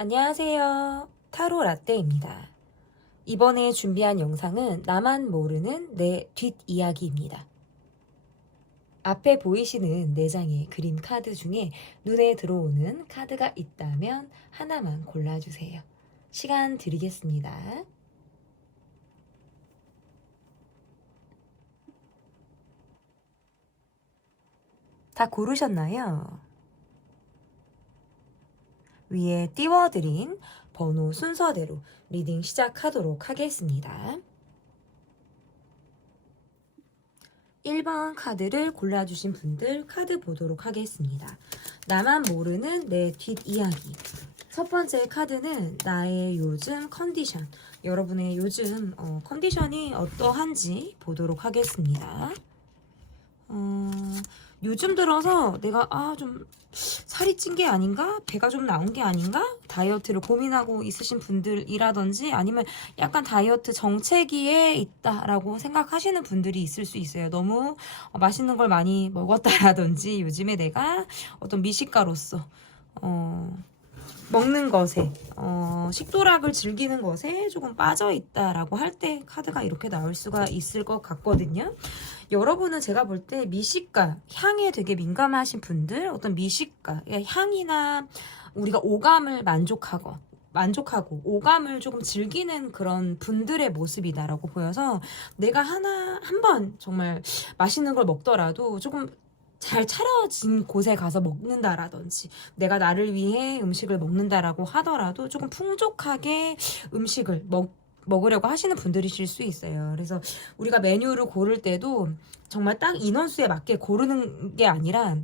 안녕하세요. 타로 라떼입니다. 이번에 준비한 영상은 나만 모르는 내 뒷이야기입니다. 앞에 보이시는 4장의 그림 카드 중에 눈에 들어오는 카드가 있다면 하나만 골라주세요. 시간 드리겠습니다. 다 고르셨나요? 위에 띄워드린 번호 순서대로 리딩 시작하도록 하겠습니다. 1번 카드를 골라주신 분들 카드 보도록 하겠습니다. 나만 모르는 내 뒷이야기. 첫 번째 카드는 나의 요즘 컨디션. 여러분의 요즘 컨디션이 어떠한지 보도록 하겠습니다. 요즘 들어서 내가 좀 살이 찐 게 아닌가? 배가 좀 나온 게 아닌가? 다이어트를 고민하고 있으신 분들이라든지 아니면 약간 다이어트 정체기에 있다라고 생각하시는 분들이 있을 수 있어요. 너무 맛있는 걸 많이 먹었다라든지 요즘에 내가 어떤 미식가로서 먹는 것에 식도락을 즐기는 것에 조금 빠져 있다라고 할 때 카드가 이렇게 나올 수가 있을 것 같거든요. 여러분은 제가 볼 때 미식가, 향에 되게 민감하신 분들, 어떤 미식가, 향이나 우리가 오감을 만족하고 오감을 조금 즐기는 그런 분들의 모습이다라고 보여서 내가 한 번 정말 맛있는 걸 먹더라도 조금 잘 차려진 곳에 가서 먹는다라든지 내가 나를 위해 음식을 먹는다라고 하더라도 조금 풍족하게 음식을 먹으려고 하시는 분들이실 수 있어요. 그래서 우리가 메뉴를 고를 때도 정말 딱 인원수에 맞게 고르는 게 아니라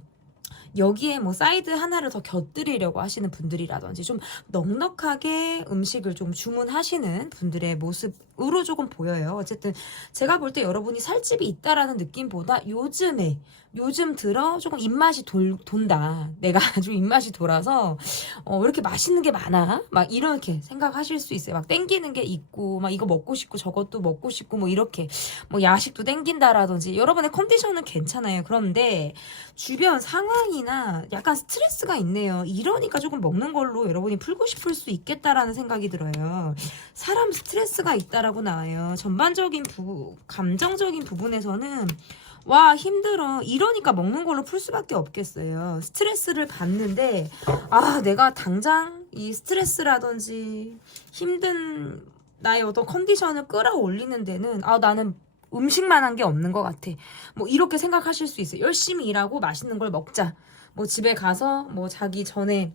여기에 뭐 사이드 하나를 더 곁들이려고 하시는 분들이라든지 좀 넉넉하게 음식을 좀 주문하시는 분들의 모습으로 조금 보여요. 어쨌든 제가 볼 때 여러분이 살집이 있다라는 느낌보다 요즘 들어 조금 입맛이 돈다. 내가 아주 입맛이 돌아서 왜 이렇게 맛있는 게 많아? 막 이렇게 생각하실 수 있어요. 막 땡기는 게 있고 막 이거 먹고 싶고 저것도 먹고 싶고 뭐 이렇게 뭐 야식도 땡긴다라든지 여러분의 컨디션은 괜찮아요. 그런데 주변 상황이나 약간 스트레스가 있네요. 이러니까 조금 먹는 걸로 여러분이 풀고 싶을 수 있겠다라는 생각이 들어요. 사람 스트레스가 있다라고 나와요. 전반적인 감정적인 부분에서는 와 힘들어 이러니까 먹는 걸로 풀 수밖에 없겠어요. 스트레스를 받는데 내가 당장 이 스트레스라든지 힘든 나의 어떤 컨디션을 끌어올리는 데는 나는 음식만 한 게 없는 것 같아. 뭐 이렇게 생각하실 수 있어요. 열심히 일하고 맛있는 걸 먹자. 뭐 집에 가서 뭐 자기 전에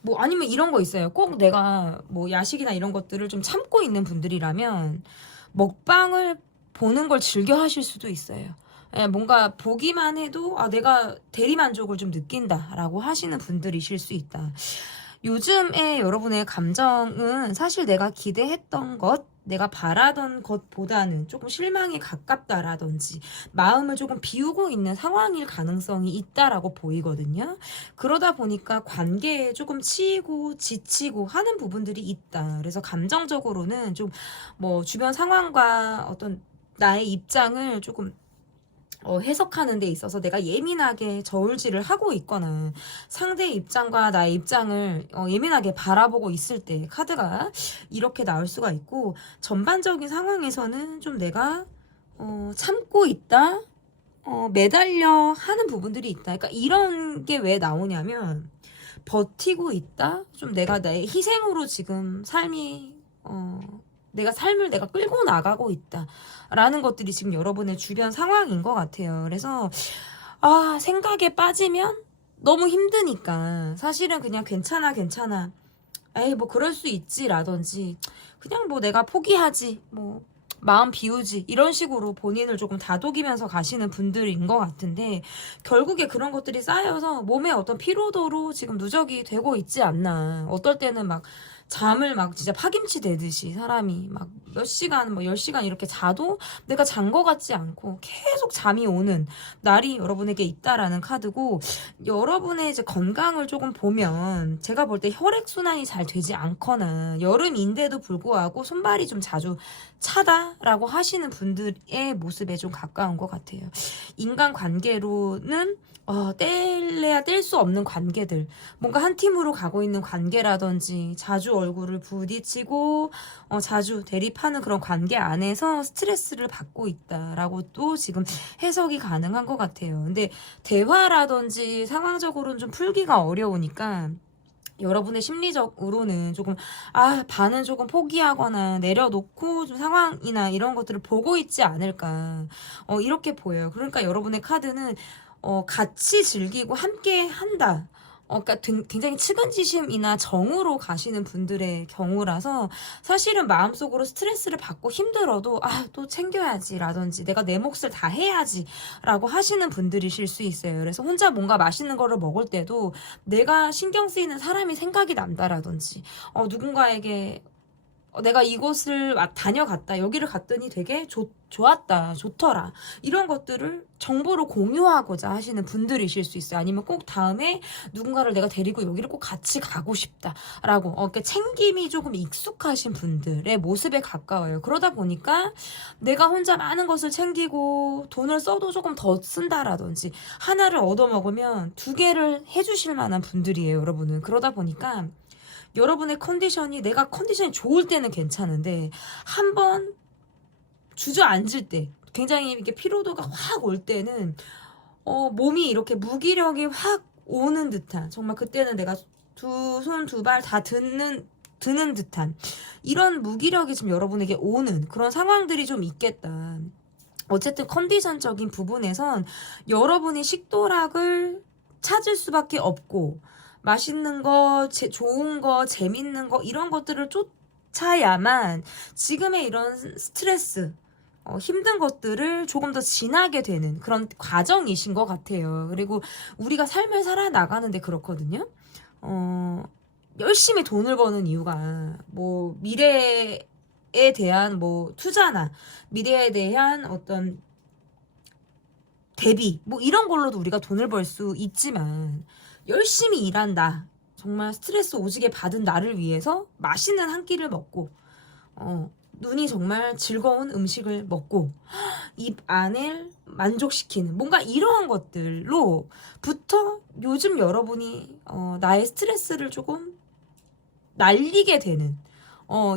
뭐 아니면 이런 거 있어요. 꼭 내가 뭐 야식이나 이런 것들을 좀 참고 있는 분들이라면 먹방을 보는 걸 즐겨 하실 수도 있어요. 뭔가 보기만 해도 내가 대리만족을 좀 느낀다라고 하시는 분들이실 수 있다. 요즘에 여러분의 감정은 사실 내가 기대했던 것, 내가 바라던 것보다는 조금 실망에 가깝다라든지 마음을 조금 비우고 있는 상황일 가능성이 있다라고 보이거든요. 그러다 보니까 관계에 조금 치이고 지치고 하는 부분들이 있다. 그래서 감정적으로는 좀 뭐 주변 상황과 어떤 나의 입장을 조금 해석하는 데 있어서 내가 예민하게 저울질을 하고 있거나 상대의 입장과 나의 입장을 예민하게 바라보고 있을 때 카드가 이렇게 나올 수가 있고 전반적인 상황에서는 좀 내가 참고 있다 매달려 하는 부분들이 있다. 그러니까 이런 게 왜 나오냐면 버티고 있다 좀 내가 나의 희생으로 지금 내가 삶을 내가 끌고 나가고 있다라는 것들이 지금 여러분의 주변 상황인 것 같아요. 그래서 생각에 빠지면 너무 힘드니까 사실은 그냥 괜찮아 에이 뭐 그럴 수 있지라든지 그냥 뭐 내가 포기하지 뭐 마음 비우지 이런 식으로 본인을 조금 다독이면서 가시는 분들인 것 같은데 결국에 그런 것들이 쌓여서 몸에 어떤 피로도로 지금 누적이 되고 있지 않나. 어떨 때는 막 잠을 막 진짜 파김치 되듯이 사람이 막 몇 시간, 뭐 10시간 이렇게 자도 내가 잔 것 같지 않고 계속 잠이 오는 날이 여러분에게 있다라는 카드고, 여러분의 이제 건강을 조금 보면 제가 볼 때 혈액순환이 잘 되지 않거나 여름인데도 불구하고 손발이 좀 자주 차다라고 하시는 분들의 모습에 좀 가까운 것 같아요. 인간관계로는 뗄래야 뗄 수 없는 관계들, 뭔가 한 팀으로 가고 있는 관계라든지 자주 얼굴을 부딪히고 자주 대립하는 그런 관계 안에서 스트레스를 받고 있다라고 또 지금 해석이 가능한 것 같아요. 근데 대화라든지 상황적으로는 좀 풀기가 어려우니까 여러분의 심리적으로는 조금 반은 조금 포기하거나 내려놓고 좀 상황이나 이런 것들을 보고 있지 않을까 이렇게 보여요. 그러니까 여러분의 카드는 같이 즐기고 함께 한다. 그러니까 굉장히 측은지심이나 정으로 가시는 분들의 경우라서 사실은 마음속으로 스트레스를 받고 힘들어도 또 챙겨야지라든지 내가 내 몫을 다 해야지라고 하시는 분들이실 수 있어요. 그래서 혼자 뭔가 맛있는 거를 먹을 때도 내가 신경 쓰이는 사람이 생각이 난다라든지 누군가에게 내가 이곳을 다녀갔다, 여기를 갔더니 되게 좋았다, 좋더라, 이런 것들을 정보로 공유하고자 하시는 분들이실 수 있어요. 아니면 꼭 다음에 누군가를 내가 데리고 여기를 꼭 같이 가고 싶다라고 그러니까 챙김이 조금 익숙하신 분들의 모습에 가까워요. 그러다 보니까 내가 혼자 많은 것을 챙기고 돈을 써도 조금 더 쓴다라든지 하나를 얻어먹으면 두 개를 해주실 만한 분들이에요, 여러분은. 그러다 보니까 여러분의 컨디션이, 내가 컨디션이 좋을 때는 괜찮은데 한번 주저앉을 때, 굉장히 이렇게 피로도가 확 올 때는 몸이 이렇게 무기력이 확 오는 듯한, 정말 그때는 내가 두 손 두 발 다 드는 듯한 이런 무기력이 지금 여러분에게 오는 그런 상황들이 좀 있겠다. 어쨌든 컨디션적인 부분에선 여러분이 식도락을 찾을 수밖에 없고, 맛있는 거, 좋은 거, 재밌는 거, 이런 것들을 쫓아야만 지금의 이런 스트레스, 힘든 것들을 조금 더 지나게 되는 그런 과정이신 것 같아요. 그리고 우리가 삶을 살아나가는데 그렇거든요. 열심히 돈을 버는 이유가 뭐 미래에 대한 뭐 투자나 미래에 대한 어떤 대비, 뭐 이런 걸로도 우리가 돈을 벌 수 있지만, 열심히 일한다, 정말 스트레스 오지게 받은 나를 위해서 맛있는 한 끼를 먹고 눈이 정말 즐거운 음식을 먹고 입 안을 만족시키는 뭔가 이러한 것들로부터 요즘 여러분이 나의 스트레스를 조금 날리게 되는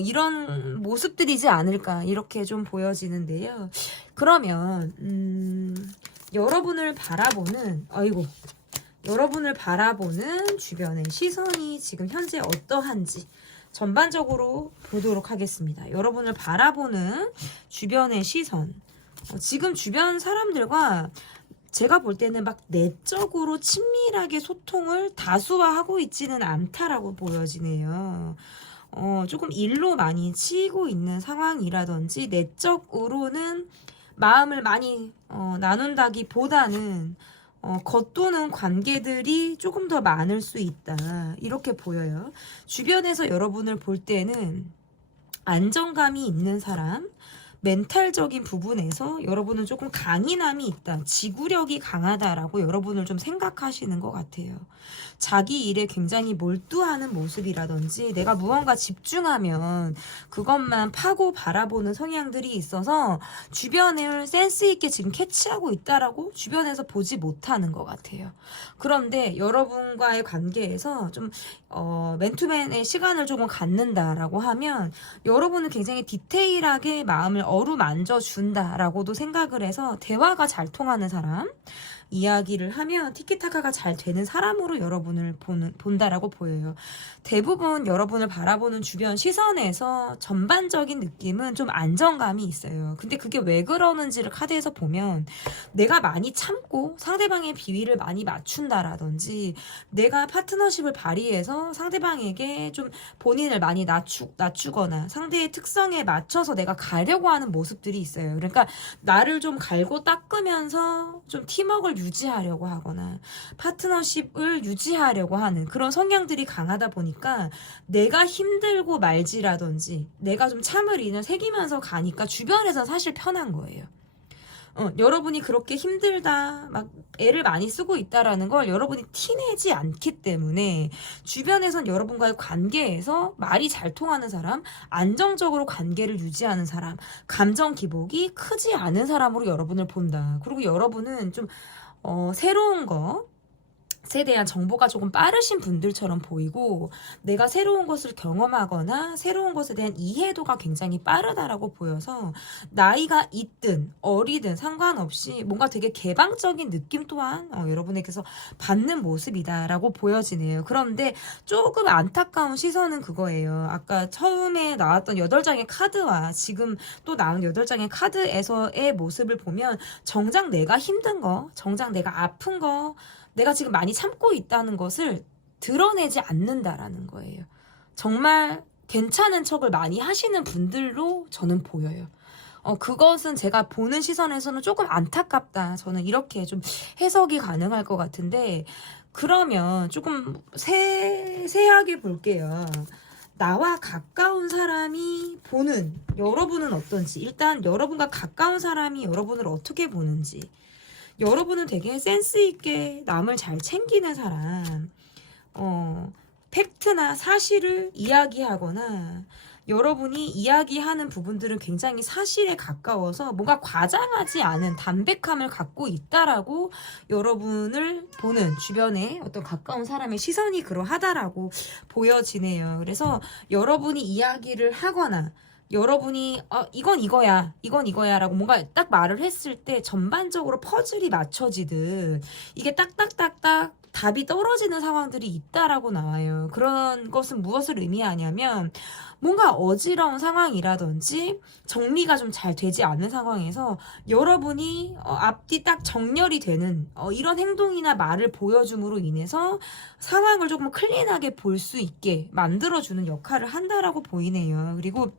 이런 모습들이지 않을까, 이렇게 좀 보여지는데요. 그러면 여러분을 바라보는 주변의 시선이 지금 현재 어떠한지 전반적으로 보도록 하겠습니다. 여러분을 바라보는 주변의 시선, 지금 주변 사람들과 제가 볼 때는 막 내적으로 친밀하게 소통을 다수화하고 있지는 않다라고 보여지네요. 조금 일로 많이 치이고 있는 상황이라든지 내적으로는 마음을 많이 나눈다기보다는 겉도는 관계들이 조금 더 많을 수 있다, 이렇게 보여요. 주변에서 여러분을 볼 때는 안정감이 있는 사람, 멘탈적인 부분에서 여러분은 조금 강인함이 있다, 지구력이 강하다라고 여러분을 좀 생각하시는 것 같아요. 자기 일에 굉장히 몰두하는 모습이라든지 내가 무언가 집중하면 그것만 파고 바라보는 성향들이 있어서 주변을 센스 있게 지금 캐치하고 있다라고 주변에서 보지 못하는 것 같아요. 그런데 여러분과의 관계에서 좀 맨투맨의 시간을 조금 갖는다라고 하면 여러분은 굉장히 디테일하게 마음을 어루만져 준다라고도 생각을 해서 대화가 잘 통하는 사람, 이야기를 하면 티키타카가 잘 되는 사람으로 여러분을 본다라고 보여요. 대부분 여러분을 바라보는 주변 시선에서 전반적인 느낌은 좀 안정감이 있어요. 근데 그게 왜 그러는지를 카드에서 보면 내가 많이 참고 상대방의 비위를 많이 맞춘다라든지 내가 파트너십을 발휘해서 상대방에게 좀 본인을 많이 낮추거나 상대의 특성에 맞춰서 내가 가려고 하는 모습들이 있어요. 그러니까 나를 좀 갈고 닦으면서 좀 팀워크를 소통을 유지하려고 하거나 파트너십을 유지하려고 하는 그런 성향들이 강하다 보니까 내가 힘들고 말지라든지 내가 좀 참을 인을 새기면서 가니까 주변에서 사실 편한 거예요. 여러분이 그렇게 힘들다, 막 애를 많이 쓰고 있다라는 걸 여러분이 티내지 않기 때문에 주변에선 여러분과의 관계에서 말이 잘 통하는 사람, 안정적으로 관계를 유지하는 사람, 감정 기복이 크지 않은 사람으로 여러분을 본다. 그리고 여러분은 좀 새로운 것에 대한 정보가 조금 빠르신 분들처럼 보이고 내가 새로운 것을 경험하거나 새로운 것에 대한 이해도가 굉장히 빠르다라고 보여서 나이가 있든 어리든 상관없이 뭔가 되게 개방적인 느낌 또한 여러분에게서 받는 모습이다라고 보여지네요. 그런데 조금 안타까운 시선은 그거예요. 아까 처음에 나왔던 8장의 카드와 지금 또 나온 8장의 카드에서의 모습을 보면 정작 내가 힘든 거, 정작 내가 아픈 거, 내가 지금 많이 참고 있다는 것을 드러내지 않는다라는 거예요. 정말 괜찮은 척을 많이 하시는 분들로 저는 보여요. 그것은 제가 보는 시선에서는 조금 안타깝다. 저는 이렇게 좀 해석이 가능할 것 같은데, 그러면 조금 세세하게 볼게요. 나와 가까운 사람이 보는 여러분은 어떤지, 일단 여러분과 가까운 사람이 여러분을 어떻게 보는지, 여러분은 되게 센스 있게 남을 잘 챙기는 사람, 팩트나 사실을 이야기하거나 여러분이 이야기하는 부분들은 굉장히 사실에 가까워서 뭔가 과장하지 않은 담백함을 갖고 있다라고 여러분을 보는 주변에 어떤 가까운 사람의 시선이 그러하다라고 보여지네요. 그래서 여러분이 이야기를 하거나 여러분이 이건 이거야 라고 뭔가 딱 말을 했을 때 전반적으로 퍼즐이 맞춰지듯 이게 딱딱딱딱 답이 떨어지는 상황들이 있다라고 나와요. 그런 것은 무엇을 의미하냐면 뭔가 어지러운 상황이라든지 정리가 좀 잘 되지 않은 상황에서 여러분이 앞뒤 딱 정렬이 되는 이런 행동이나 말을 보여줌으로 인해서 상황을 조금 클린하게 볼 수 있게 만들어주는 역할을 한다라고 보이네요. 그리고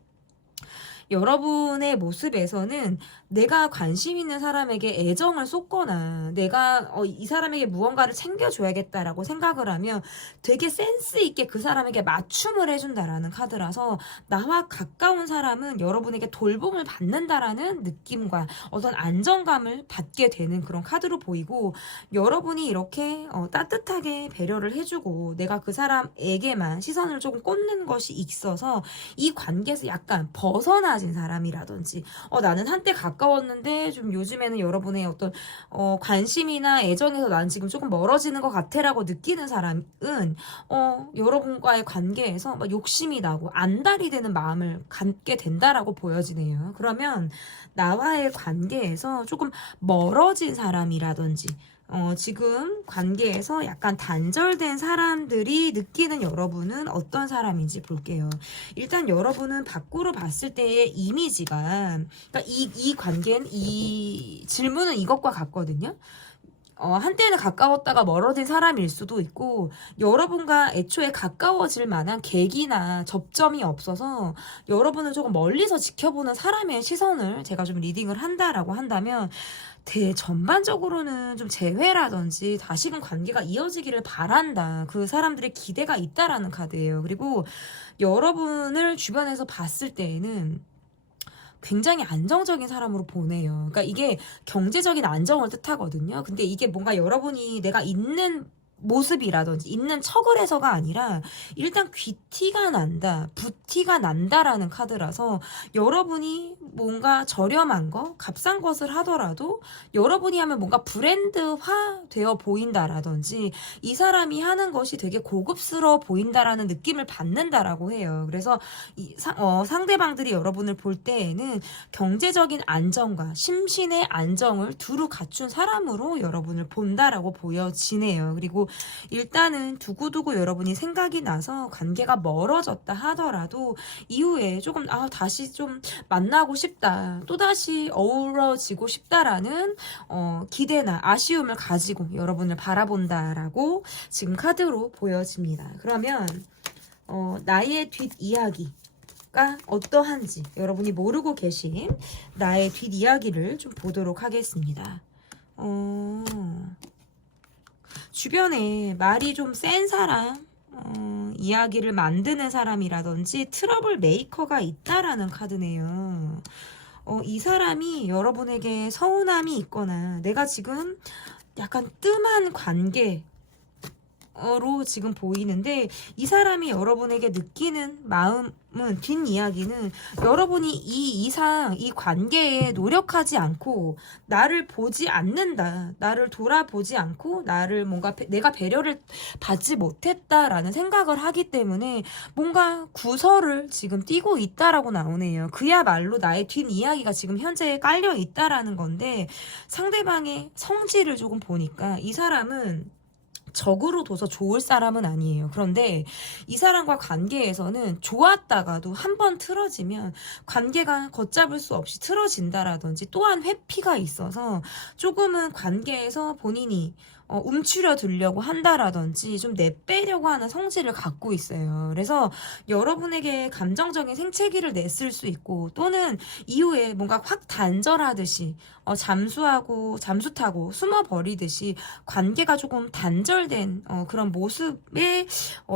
여러분의 모습에서는 내가 관심 있는 사람에게 애정을 쏟거나 내가 이 사람에게 무언가를 챙겨줘야겠다라고 생각을 하면 되게 센스 있게 그 사람에게 맞춤을 해준다라는 카드라서 나와 가까운 사람은 여러분에게 돌봄을 받는다라는 느낌과 어떤 안정감을 받게 되는 그런 카드로 보이고, 여러분이 이렇게 따뜻하게 배려를 해주고 내가 그 사람에게만 시선을 조금 꽂는 것이 있어서 이 관계에서 약간 벗어나진 사람이라든지 나는 한때 가까웠는데 좀 요즘에는 여러분의 어떤 관심이나 애정에서 난 지금 조금 멀어지는 것 같아라고 느끼는 사람은 여러분과의 관계에서 막 욕심이 나고 안달이 되는 마음을 갖게 된다라고 보여지네요. 그러면 나와의 관계에서 조금 멀어진 사람이라든지 지금 관계에서 약간 단절된 사람들이 느끼는 여러분은 어떤 사람인지 볼게요. 일단 여러분은 밖으로 봤을 때의 이미지가, 그러니까 이 관계는, 이 질문은 이것과 같거든요. 한때는 가까웠다가 멀어진 사람일 수도 있고, 여러분과 애초에 가까워질 만한 계기나 접점이 없어서 여러분을 조금 멀리서 지켜보는 사람의 시선을 제가 좀 리딩을 한다라고 한다면, 전반적으로는 좀 재회라든지 다시금 관계가 이어지기를 바란다. 그 사람들의 기대가 있다라는 카드예요. 그리고 여러분을 주변에서 봤을 때에는 굉장히 안정적인 사람으로 보내요. 그러니까 이게 경제적인 안정을 뜻하거든요. 근데 이게 뭔가 여러분이 내가 있는 모습이라든지 있는 척을 해서가 아니라 일단 귀티가 난다, 부티가 난다라는 카드라서 여러분이 뭔가 저렴한 거, 값싼 것을 하더라도 여러분이 하면 뭔가 브랜드화 되어 보인다라든지 이 사람이 하는 것이 되게 고급스러워 보인다라는 느낌을 받는다라고 해요. 그래서 상대방들이 여러분을 볼 때에는 경제적인 안정과 심신의 안정을 두루 갖춘 사람으로 여러분을 본다라고 보여지네요. 그리고 일단은 두고두고 여러분이 생각이 나서 관계가 멀어졌다 하더라도 이후에 조금 다시 좀 만나고 싶다, 또다시 어우러지고 싶다라는 기대나 아쉬움을 가지고 여러분을 바라본다라고 지금 카드로 보여집니다. 그러면 나의 뒷이야기가 어떠한지 여러분이 모르고 계신 나의 뒷이야기를 좀 보도록 하겠습니다. 주변에 말이 좀 센 사람, 이야기를 만드는 사람이라든지 트러블 메이커가 있다라는 카드네요. 이 사람이 여러분에게 서운함이 있거나 내가 지금 약간 뜸한 관계로 지금 보이는데, 이 사람이 여러분에게 느끼는 마음은, 뒷이야기는 여러분이 이 이상 이 관계에 노력하지 않고 나를 보지 않는다, 나를 돌아보지 않고 나를 뭔가 내가 배려를 받지 못했다라는 생각을 하기 때문에 뭔가 구설을 지금 띠고 있다라고 나오네요. 그야말로 나의 뒷이야기가 지금 현재 깔려 있다라는 건데, 상대방의 성질을 조금 보니까 이 사람은 적으로 둬서 좋을 사람은 아니에요. 그런데 이 사람과 관계에서는 좋았다가도 한번 틀어지면 관계가 걷잡을 수 없이 틀어진다라든지, 또한 회피가 있어서 조금은 관계에서 본인이 움츠려 들려고 한다라든지 좀 내빼려고 하는 성질을 갖고 있어요. 그래서 여러분에게 감정적인 생채기를 냈을 수 있고, 또는 이후에 뭔가 확 단절하듯이 잠수 타고 숨어버리듯이 관계가 조금 단절된 그런 모습의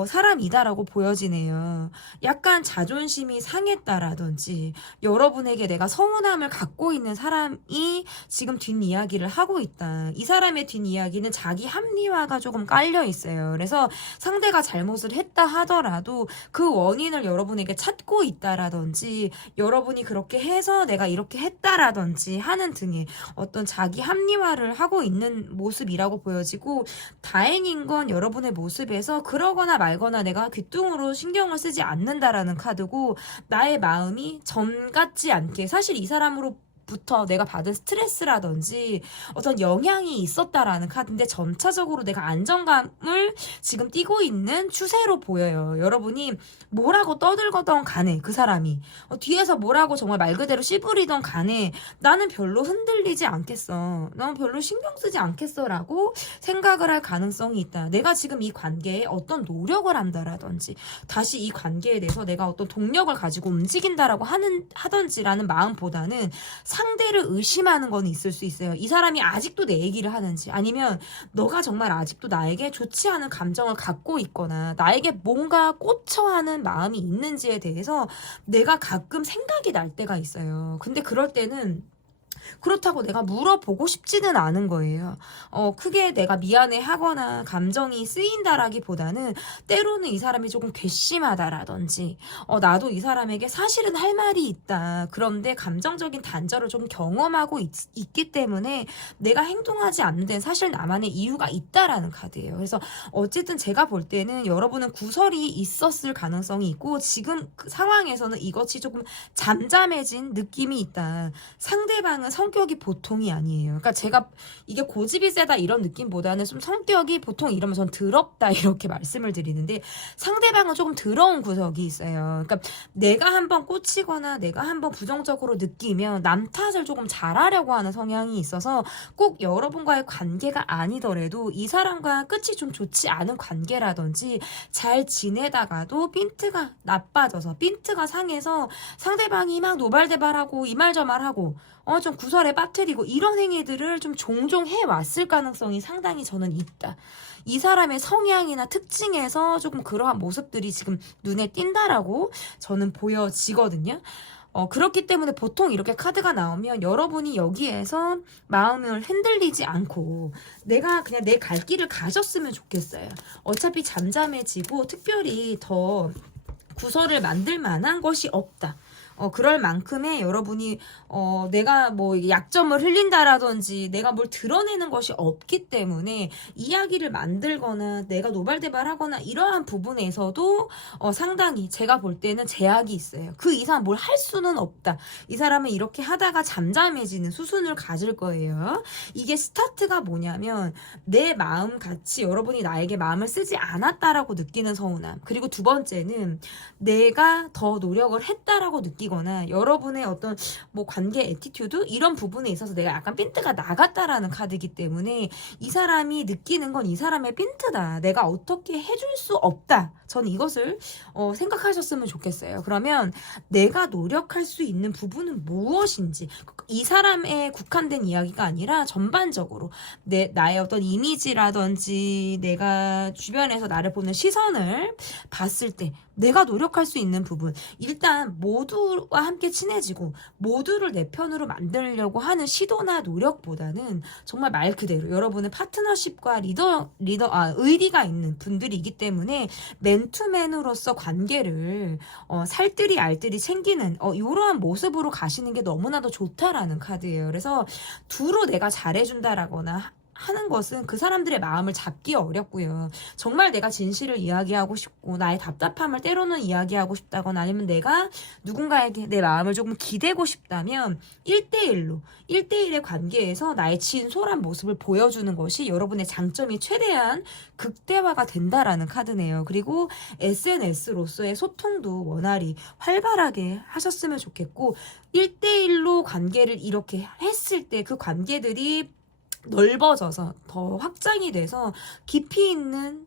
사람이다라고 보여지네요. 약간 자존심이 상했다라든지, 여러분에게 내가 서운함을 갖고 있는 사람이 지금 뒷이야기를 하고 있다. 이 사람의 뒷이야기는 자기 합리화가 조금 깔려 있어요. 그래서 상대가 잘못을 했다 하더라도 그 원인을 여러분에게 찾고 있다라든지, 여러분이 그렇게 해서 내가 이렇게 했다라든지 하는 등의 어떤 자기 합리화를 하고 있는 모습이라고 보여지고, 다행인 건 여러분의 모습에서 그러거나 말거나 내가 귀뚱으로 신경을 쓰지 않는다라는 카드고, 나의 마음이 점 같지 않게, 사실 이 사람으로 부터 내가 받은 스트레스라든지 어떤 영향이 있었다라는 카드인데, 점차적으로 내가 안정감을 지금 띠고 있는 추세로 보여요. 여러분이 뭐라고 떠들거든 간에, 그 사람이 뒤에서 뭐라고 정말 말 그대로 씨부리던 간에 나는 별로 흔들리지 않겠어, 난 별로 신경 쓰지 않겠어 라고 생각을 할 가능성이 있다. 내가 지금 이 관계에 어떤 노력을 한다라든지, 다시 이 관계에 대해서 내가 어떤 동력을 가지고 움직인다라고 하던지라는 마음보다는 상대를 의심하는 건 있을 수 있어요. 이 사람이 아직도 내 얘기를 하는지, 아니면 너가 정말 아직도 나에게 좋지 않은 감정을 갖고 있거나 나에게 뭔가 꽂혀하는 마음이 있는지에 대해서 내가 가끔 생각이 날 때가 있어요. 근데 그럴 때는 그렇다고 내가 물어보고 싶지는 않은 거예요. 크게 내가 미안해 하거나 감정이 쓰인다라기보다는, 때로는 이 사람이 조금 괘씸하다라든지, 나도 이 사람에게 사실은 할 말이 있다, 그런데 감정적인 단절을 좀 경험하고 있기 때문에 내가 행동하지 않는 데는 사실 나만의 이유가 있다라는 카드예요. 그래서 어쨌든 제가 볼 때는 여러분은 구설이 있었을 가능성이 있고, 지금 그 상황에서는 이것이 조금 잠잠해진 느낌이 있다. 상대방은 성격이 보통이 아니에요. 그러니까 제가 이게 고집이 세다 이런 느낌보다는 좀 성격이 보통 이러면 전 더럽다 이렇게 말씀을 드리는데, 상대방은 조금 더러운 구석이 있어요. 그러니까 내가 한번 꽂히거나 내가 한번 부정적으로 느끼면 남 탓을 조금 잘하려고 하는 성향이 있어서, 꼭 여러분과의 관계가 아니더라도 이 사람과 끝이 좀 좋지 않은 관계라든지 잘 지내다가도 핀트가 나빠져서, 핀트가 상해서 상대방이 막 노발대발하고 이 말 저 말하고 좀 구설에 빠뜨리고 이런 행위들을 좀 종종 해왔을 가능성이 상당히 저는 있다. 이 사람의 성향이나 특징에서 조금 그러한 모습들이 지금 눈에 띈다라고 저는 보여지거든요. 그렇기 때문에 보통 이렇게 카드가 나오면 여러분이 여기에서 마음을 흔들리지 않고 내가 그냥 내 갈 길을 가셨으면 좋겠어요. 어차피 잠잠해지고 특별히 더 구설을 만들 만한 것이 없다. 그럴 만큼의 여러분이 내가 뭐 약점을 흘린다라든지 내가 뭘 드러내는 것이 없기 때문에 이야기를 만들거나 내가 노발대발하거나 이러한 부분에서도 상당히 제가 볼 때는 제약이 있어요. 그 이상 뭘 할 수는 없다. 이 사람은 이렇게 하다가 잠잠해지는 수순을 가질 거예요. 이게 스타트가 뭐냐면, 내 마음같이 여러분이 나에게 마음을 쓰지 않았다라고 느끼는 서운함, 그리고 두 번째는 내가 더 노력을 했다라고 느끼는 느끼거나 여러분의 어떤 뭐 관계 애티튜드 이런 부분에 있어서 내가 약간 핀트가 나갔다라는 카드이기 때문에 이 사람이 느끼는 건 이 사람의 핀트다. 내가 어떻게 해줄 수 없다. 저는 이것을 생각하셨으면 좋겠어요. 그러면 내가 노력할 수 있는 부분은 무엇인지 이 사람에 국한된 이야기가 아니라 전반적으로 나의 어떤 이미지라든지 내가 주변에서 나를 보는 시선을 봤을 때 내가 노력할 수 있는 부분 일단 모두와 함께 친해지고 모두를 내 편으로 만들려고 하는 시도나 노력보다는 정말 말 그대로 여러분의 파트너십과 의리가 있는 분들이기 때문에 맨투맨으로서 관계를 살뜰히 알뜰히 챙기는 이러한 모습으로 가시는 게 너무나도 좋다라는 카드예요. 그래서 두루 내가 잘해준다라거나 하는 것은 그 사람들의 마음을 잡기 어렵고요. 정말 내가 진실을 이야기하고 싶고 나의 답답함을 때로는 이야기하고 싶다거나 아니면 내가 누군가에게 내 마음을 조금 기대고 싶다면 1대1의 관계에서 나의 진솔한 모습을 보여주는 것이 여러분의 장점이 최대한 극대화가 된다라는 카드네요. 그리고 SNS로서의 소통도 원활히 활발하게 하셨으면 좋겠고 1대1로 관계를 이렇게 했을 때 그 관계들이 넓어져서 더 확장이 돼서 깊이 있는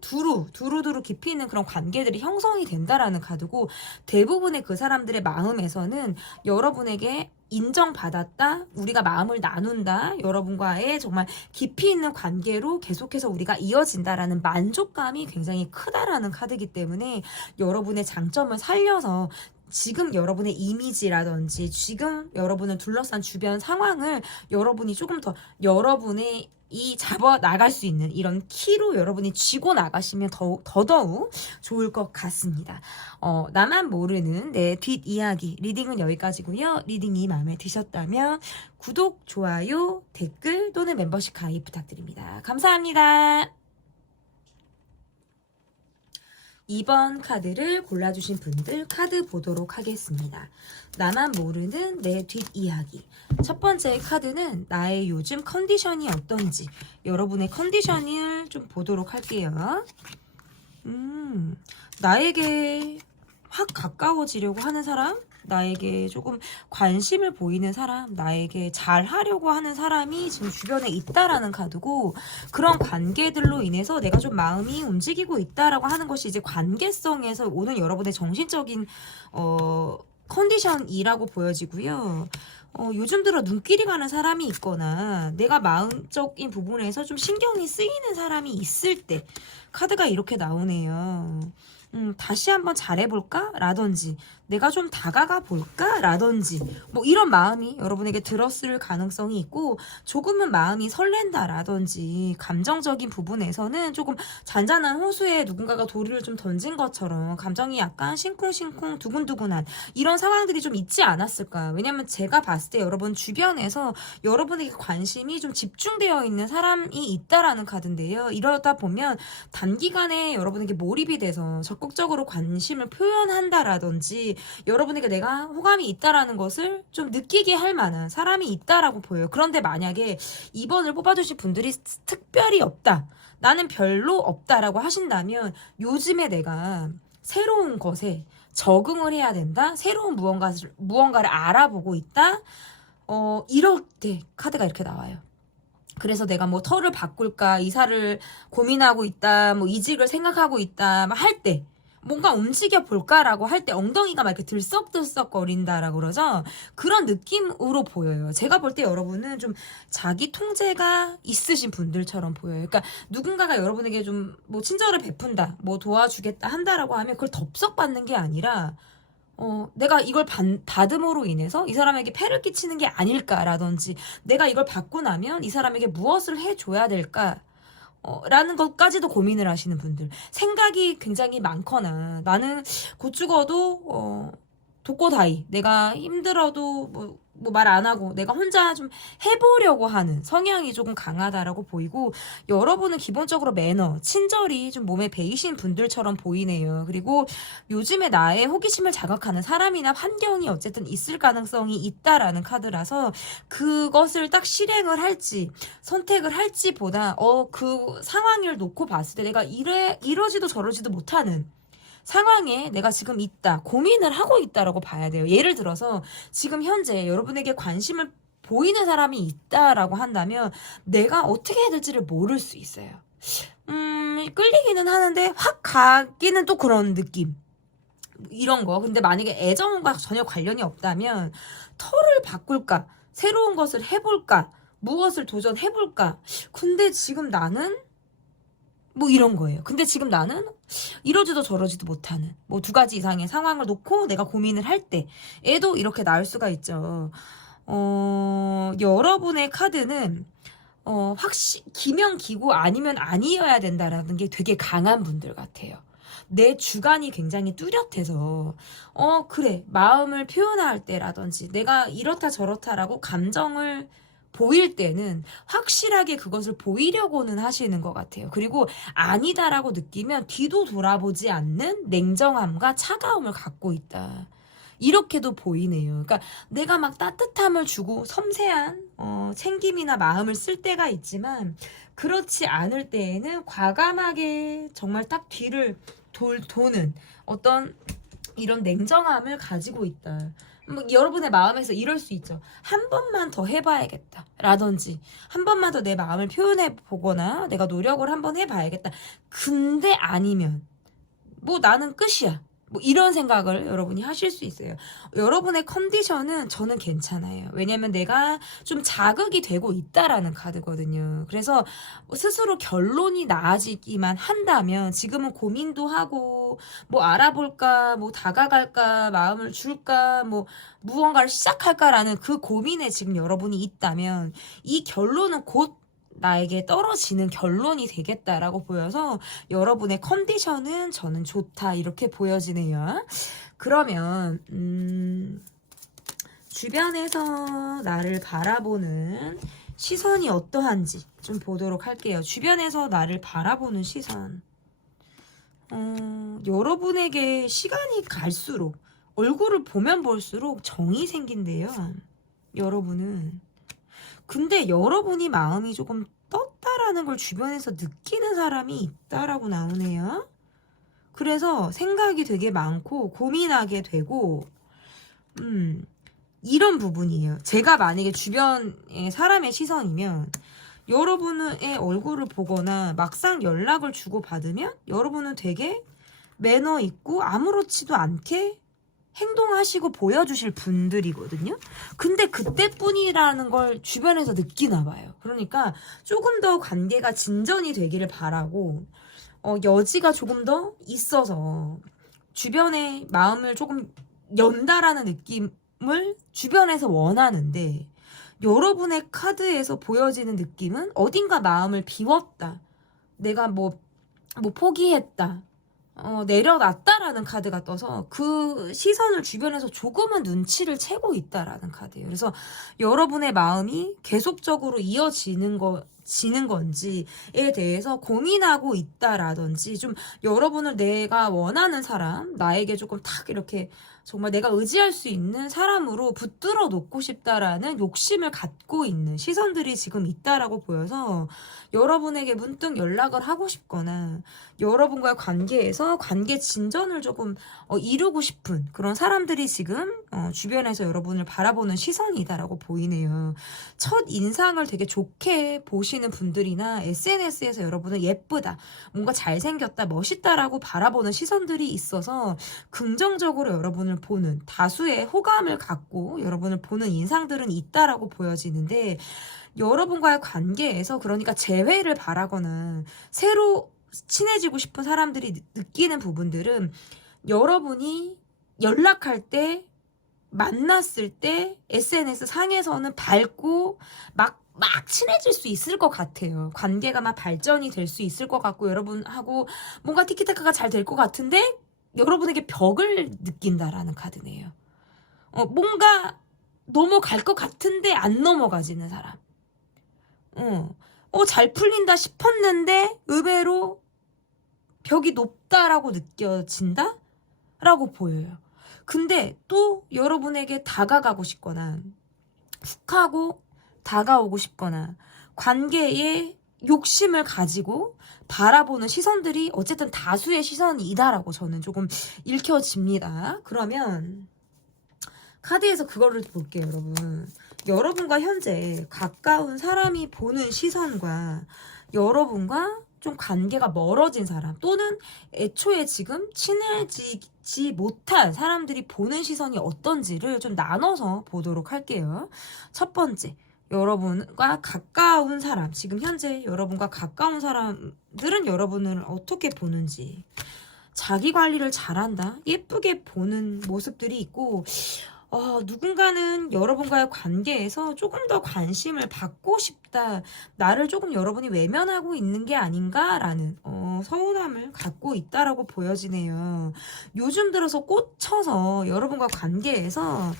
두루두루 깊이 있는 그런 관계들이 형성이 된다라는 카드고 대부분의 그 사람들의 마음에서는 여러분에게 인정받았다, 우리가 마음을 나눈다, 여러분과의 정말 깊이 있는 관계로 계속해서 우리가 이어진다라는 만족감이 굉장히 크다라는 카드이기 때문에 여러분의 장점을 살려서 지금 여러분의 이미지라든지 지금 여러분을 둘러싼 주변 상황을 여러분이 조금 더 여러분의 이 잡아 나갈 수 있는 이런 키로 여러분이 쥐고 나가시면 더더욱 좋을 것 같습니다. 나만 모르는 내 뒷이야기 리딩은 여기까지고요. 리딩이 마음에 드셨다면 구독, 좋아요, 댓글 또는 멤버십 가입 부탁드립니다. 감사합니다. 2번 카드를 골라주신 분들 카드 보도록 하겠습니다. 나만 모르는 내 뒷이야기. 첫 번째 카드는 나의 요즘 컨디션이 어떤지 여러분의 컨디션을 좀 보도록 할게요. 나에게 확 가까워지려고 하는 사람? 나에게 조금 관심을 보이는 사람, 나에게 잘하려고 하는 사람이 지금 주변에 있다라는 카드고 그런 관계들로 인해서 내가 좀 마음이 움직이고 있다라고 하는 것이 이제 관계성에서 오는 여러분의 정신적인 컨디션이라고 보여지고요. 요즘 들어 눈길이 가는 사람이 있거나 내가 마음적인 부분에서 좀 신경이 쓰이는 사람이 있을 때 카드가 이렇게 나오네요. 다시 한번 잘해볼까? 라든지 내가 좀 다가가 볼까? 라든지 뭐 이런 마음이 여러분에게 들었을 가능성이 있고 조금은 마음이 설렌다 라든지 감정적인 부분에서는 조금 잔잔한 호수에 누군가가 돌을 좀 던진 것처럼 감정이 약간 싱쿵싱쿵 두근두근한 이런 상황들이 좀 있지 않았을까. 왜냐면 제가 봤을 때 여러분 주변에서 여러분에게 관심이 좀 집중되어 있는 사람이 있다라는 카드인데요. 이러다 보면 단기간에 여러분에게 몰입이 돼서 적극적으로 관심을 표현한다라든지 여러분에게 내가 호감이 있다라는 것을 좀 느끼게 할 만한 사람이 있다라고 보여요. 그런데 만약에 2번을 뽑아주신 분들이 특별히 없다, 나는 별로 없다라고 하신다면 요즘에 내가 새로운 것에 적응을 해야 된다, 새로운 무언가를 알아보고 있다, 이럴 때 카드가 이렇게 나와요. 그래서 내가 뭐 터를 바꿀까, 이사를 고민하고 있다, 뭐 이직을 생각하고 있다, 막 할 때, 뭔가 움직여 볼까라고 할 때 엉덩이가 막 이렇게 들썩들썩 거린다라고 그러죠. 그런 느낌으로 보여요. 제가 볼 때 여러분은 좀 자기 통제가 있으신 분들처럼 보여요. 그러니까 누군가가 여러분에게 좀 뭐 친절을 베푼다, 뭐 도와주겠다 한다라고 하면 그걸 덥석 받는 게 아니라 내가 이걸 받음으로 인해서 이 사람에게 폐를 끼치는 게 아닐까라든지 내가 이걸 받고 나면 이 사람에게 무엇을 해줘야 될까 라는 것까지도 고민을 하시는 분들, 생각이 굉장히 많거나 나는 곧 죽어도 독고다이, 내가 힘들어도 뭐 말 안 하고 내가 혼자 좀 해보려고 하는 성향이 조금 강하다라고 보이고 여러분은 기본적으로 매너, 친절이 좀 몸에 배이신 분들처럼 보이네요. 그리고 요즘에 나의 호기심을 자극하는 사람이나 환경이 어쨌든 있을 가능성이 있다라는 카드라서 그것을 딱 실행을 할지 선택을 할지보다 그 상황을 놓고 봤을 때 내가 이러지도 저러지도 못하는 상황에 내가 지금 있다, 고민을 하고 있다라고 봐야 돼요. 예를 들어서 지금 현재 여러분에게 관심을 보이는 사람이 있다라고 한다면 내가 어떻게 해야 될지를 모를 수 있어요. 끌리기는 하는데 확 가기는 또 그런 느낌. 이런 거. 근데 만약에 애정과 전혀 관련이 없다면 털을 바꿀까? 새로운 것을 해볼까? 무엇을 도전해볼까? 근데 지금 나는 뭐 이런 거예요. 근데 지금 나는 이러지도 저러지도 못하는 뭐 두 가지 이상의 상황을 놓고 내가 고민을 할 때에도 이렇게 나올 수가 있죠. 여러분의 카드는 기면 기고 아니면 아니어야 된다라는 게 되게 강한 분들 같아요. 내 주관이 굉장히 뚜렷해서 그래, 마음을 표현할 때라든지 내가 이렇다 저렇다라고 감정을 보일 때는 확실하게 그것을 보이려고는 하시는 것 같아요. 그리고 아니다라고 느끼면 뒤도 돌아보지 않는 냉정함과 차가움을 갖고 있다. 이렇게도 보이네요. 그러니까 내가 막 따뜻함을 주고 섬세한 챙김이나 마음을 쓸 때가 있지만 그렇지 않을 때에는 과감하게 정말 딱 뒤를 도는 어떤 이런 냉정함을 가지고 있다. 뭐 여러분의 마음에서 이럴 수 있죠. 한 번만 더 해봐야겠다 라든지 한 번만 더 내 마음을 표현해 보거나 내가 노력을 한번 해봐야겠다. 근데 아니면 뭐 나는 끝이야. 뭐 이런 생각을 여러분이 하실 수 있어요. 여러분의 컨디션은 저는 괜찮아요. 왜냐면 내가 좀 자극이 되고 있다라는 카드거든요. 그래서 스스로 결론이 나아지기만 한다면 지금은 고민도 하고 뭐 알아볼까, 뭐 다가갈까, 마음을 줄까, 뭐 무언가를 시작할까라는 그 고민에 지금 여러분이 있다면 이 결론은 곧 나에게 떨어지는 결론이 되겠다라고 보여서 여러분의 컨디션은 저는 좋다 이렇게 보여지네요. 그러면 주변에서 나를 바라보는 시선이 어떠한지 좀 보도록 할게요. 주변에서 나를 바라보는 시선. 여러분에게 시간이 갈수록 얼굴을 보면 볼수록 정이 생긴대요. 여러분은. 근데 여러분이 마음이 조금 떴다라는 걸 주변에서 느끼는 사람이 있다라고 나오네요. 그래서 생각이 되게 많고 고민하게 되고 이런 부분이에요. 제가 만약에 주변의 사람의 시선이면 여러분의 얼굴을 보거나 막상 연락을 주고받으면 여러분은 되게 매너 있고 아무렇지도 않게 행동하시고 보여주실 분들이거든요. 근데 그때뿐이라는 걸 주변에서 느끼나 봐요. 그러니까 조금 더 관계가 진전이 되기를 바라고 여지가 조금 더 있어서 주변의 마음을 조금 연다라는 느낌을 주변에서 원하는데 여러분의 카드에서 보여지는 느낌은 어딘가 마음을 비웠다. 내가 뭐 포기했다. 내려놨다라는 카드가 떠서 그 시선을 주변에서 조금은 눈치를 채고 있다라는 카드예요. 그래서 여러분의 마음이 계속적으로 이어지는 건지에 대해서 고민하고 있다라든지 좀 여러분을 내가 원하는 사람, 나에게 조금 탁 이렇게 정말 내가 의지할 수 있는 사람으로 붙들어 놓고 싶다라는 욕심을 갖고 있는 시선들이 지금 있다라고 보여서 여러분에게 문득 연락을 하고 싶거나 여러분과의 관계에서 관계 진전을 조금 이루고 싶은 그런 사람들이 지금 주변에서 여러분을 바라보는 시선이다라고 보이네요. 첫 인상을 되게 좋게 보시는 분들이나 SNS에서 여러분을 예쁘다, 뭔가 잘생겼다, 멋있다라고 바라보는 시선들이 있어서 긍정적으로 여러분을 보는 다수의 호감을 갖고 여러분을 보는 인상들은 있다라고 보여지는데 여러분과의 관계에서 그러니까 재회를 바라거나 새로 친해지고 싶은 사람들이 느끼는 부분들은 여러분이 연락할 때 만났을 때 SNS 상에서는 밝고 막 친해질 수 있을 것 같아요. 관계가 막 발전이 될 수 있을 것 같고 여러분하고 뭔가 티키타카가 잘 될 것 같은데 여러분에게 벽을 느낀다라는 카드네요. 뭔가 넘어갈 것 같은데 안 넘어가지는 사람. 잘 풀린다 싶었는데 의외로 벽이 높다라고 느껴진다? 라고 보여요. 근데 또 여러분에게 다가가고 싶거나 훅 하고 다가오고 싶거나 관계에 욕심을 가지고 바라보는 시선들이 어쨌든 다수의 시선이다라고 저는 조금 읽혀집니다. 그러면 카드에서 그거를 볼게요, 여러분. 여러분과 현재 가까운 사람이 보는 시선과 여러분과 좀 관계가 멀어진 사람 또는 애초에 지금 친해지지 못한 사람들이 보는 시선이 어떤지를 좀 나눠서 보도록 할게요. 첫 번째, 여러분과 가까운 사람, 지금 현재 여러분과 가까운 사람들은 여러분을 어떻게 보는지. 자기 관리를 잘한다, 예쁘게 보는 모습들이 있고, 누군가는 여러분과의 관계에서 조금 더 관심을 받고 싶다, 나를 조금 여러분이 외면하고 있는 게 아닌가라는 서운함을 갖고 있다라고 보여지네요. 요즘 들어서 꽂혀서 여러분과 관계에서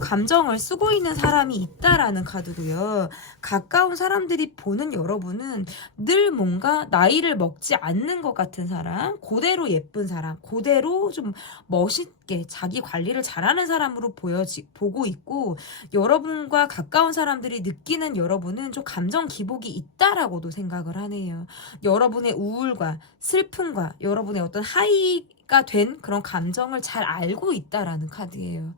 감정을 쓰고 있는 사람이 있다라는 카드고요. 가까운 사람들이 보는 여러분은 늘 뭔가 나이를 먹지 않는 것 같은 사람, 그대로 예쁜 사람, 그대로 좀 멋있게 자기 관리를 잘하는 사람으로 보고 있고, 여러분과 가까운 사람들이 느끼는 여러분은 좀 감정 기복이 있다라고도 생각을 하네요. 여러분의 우울과 슬픔과 여러분의 어떤 하이가 된 그런 감정을 잘 알고 있다라는 카드예요.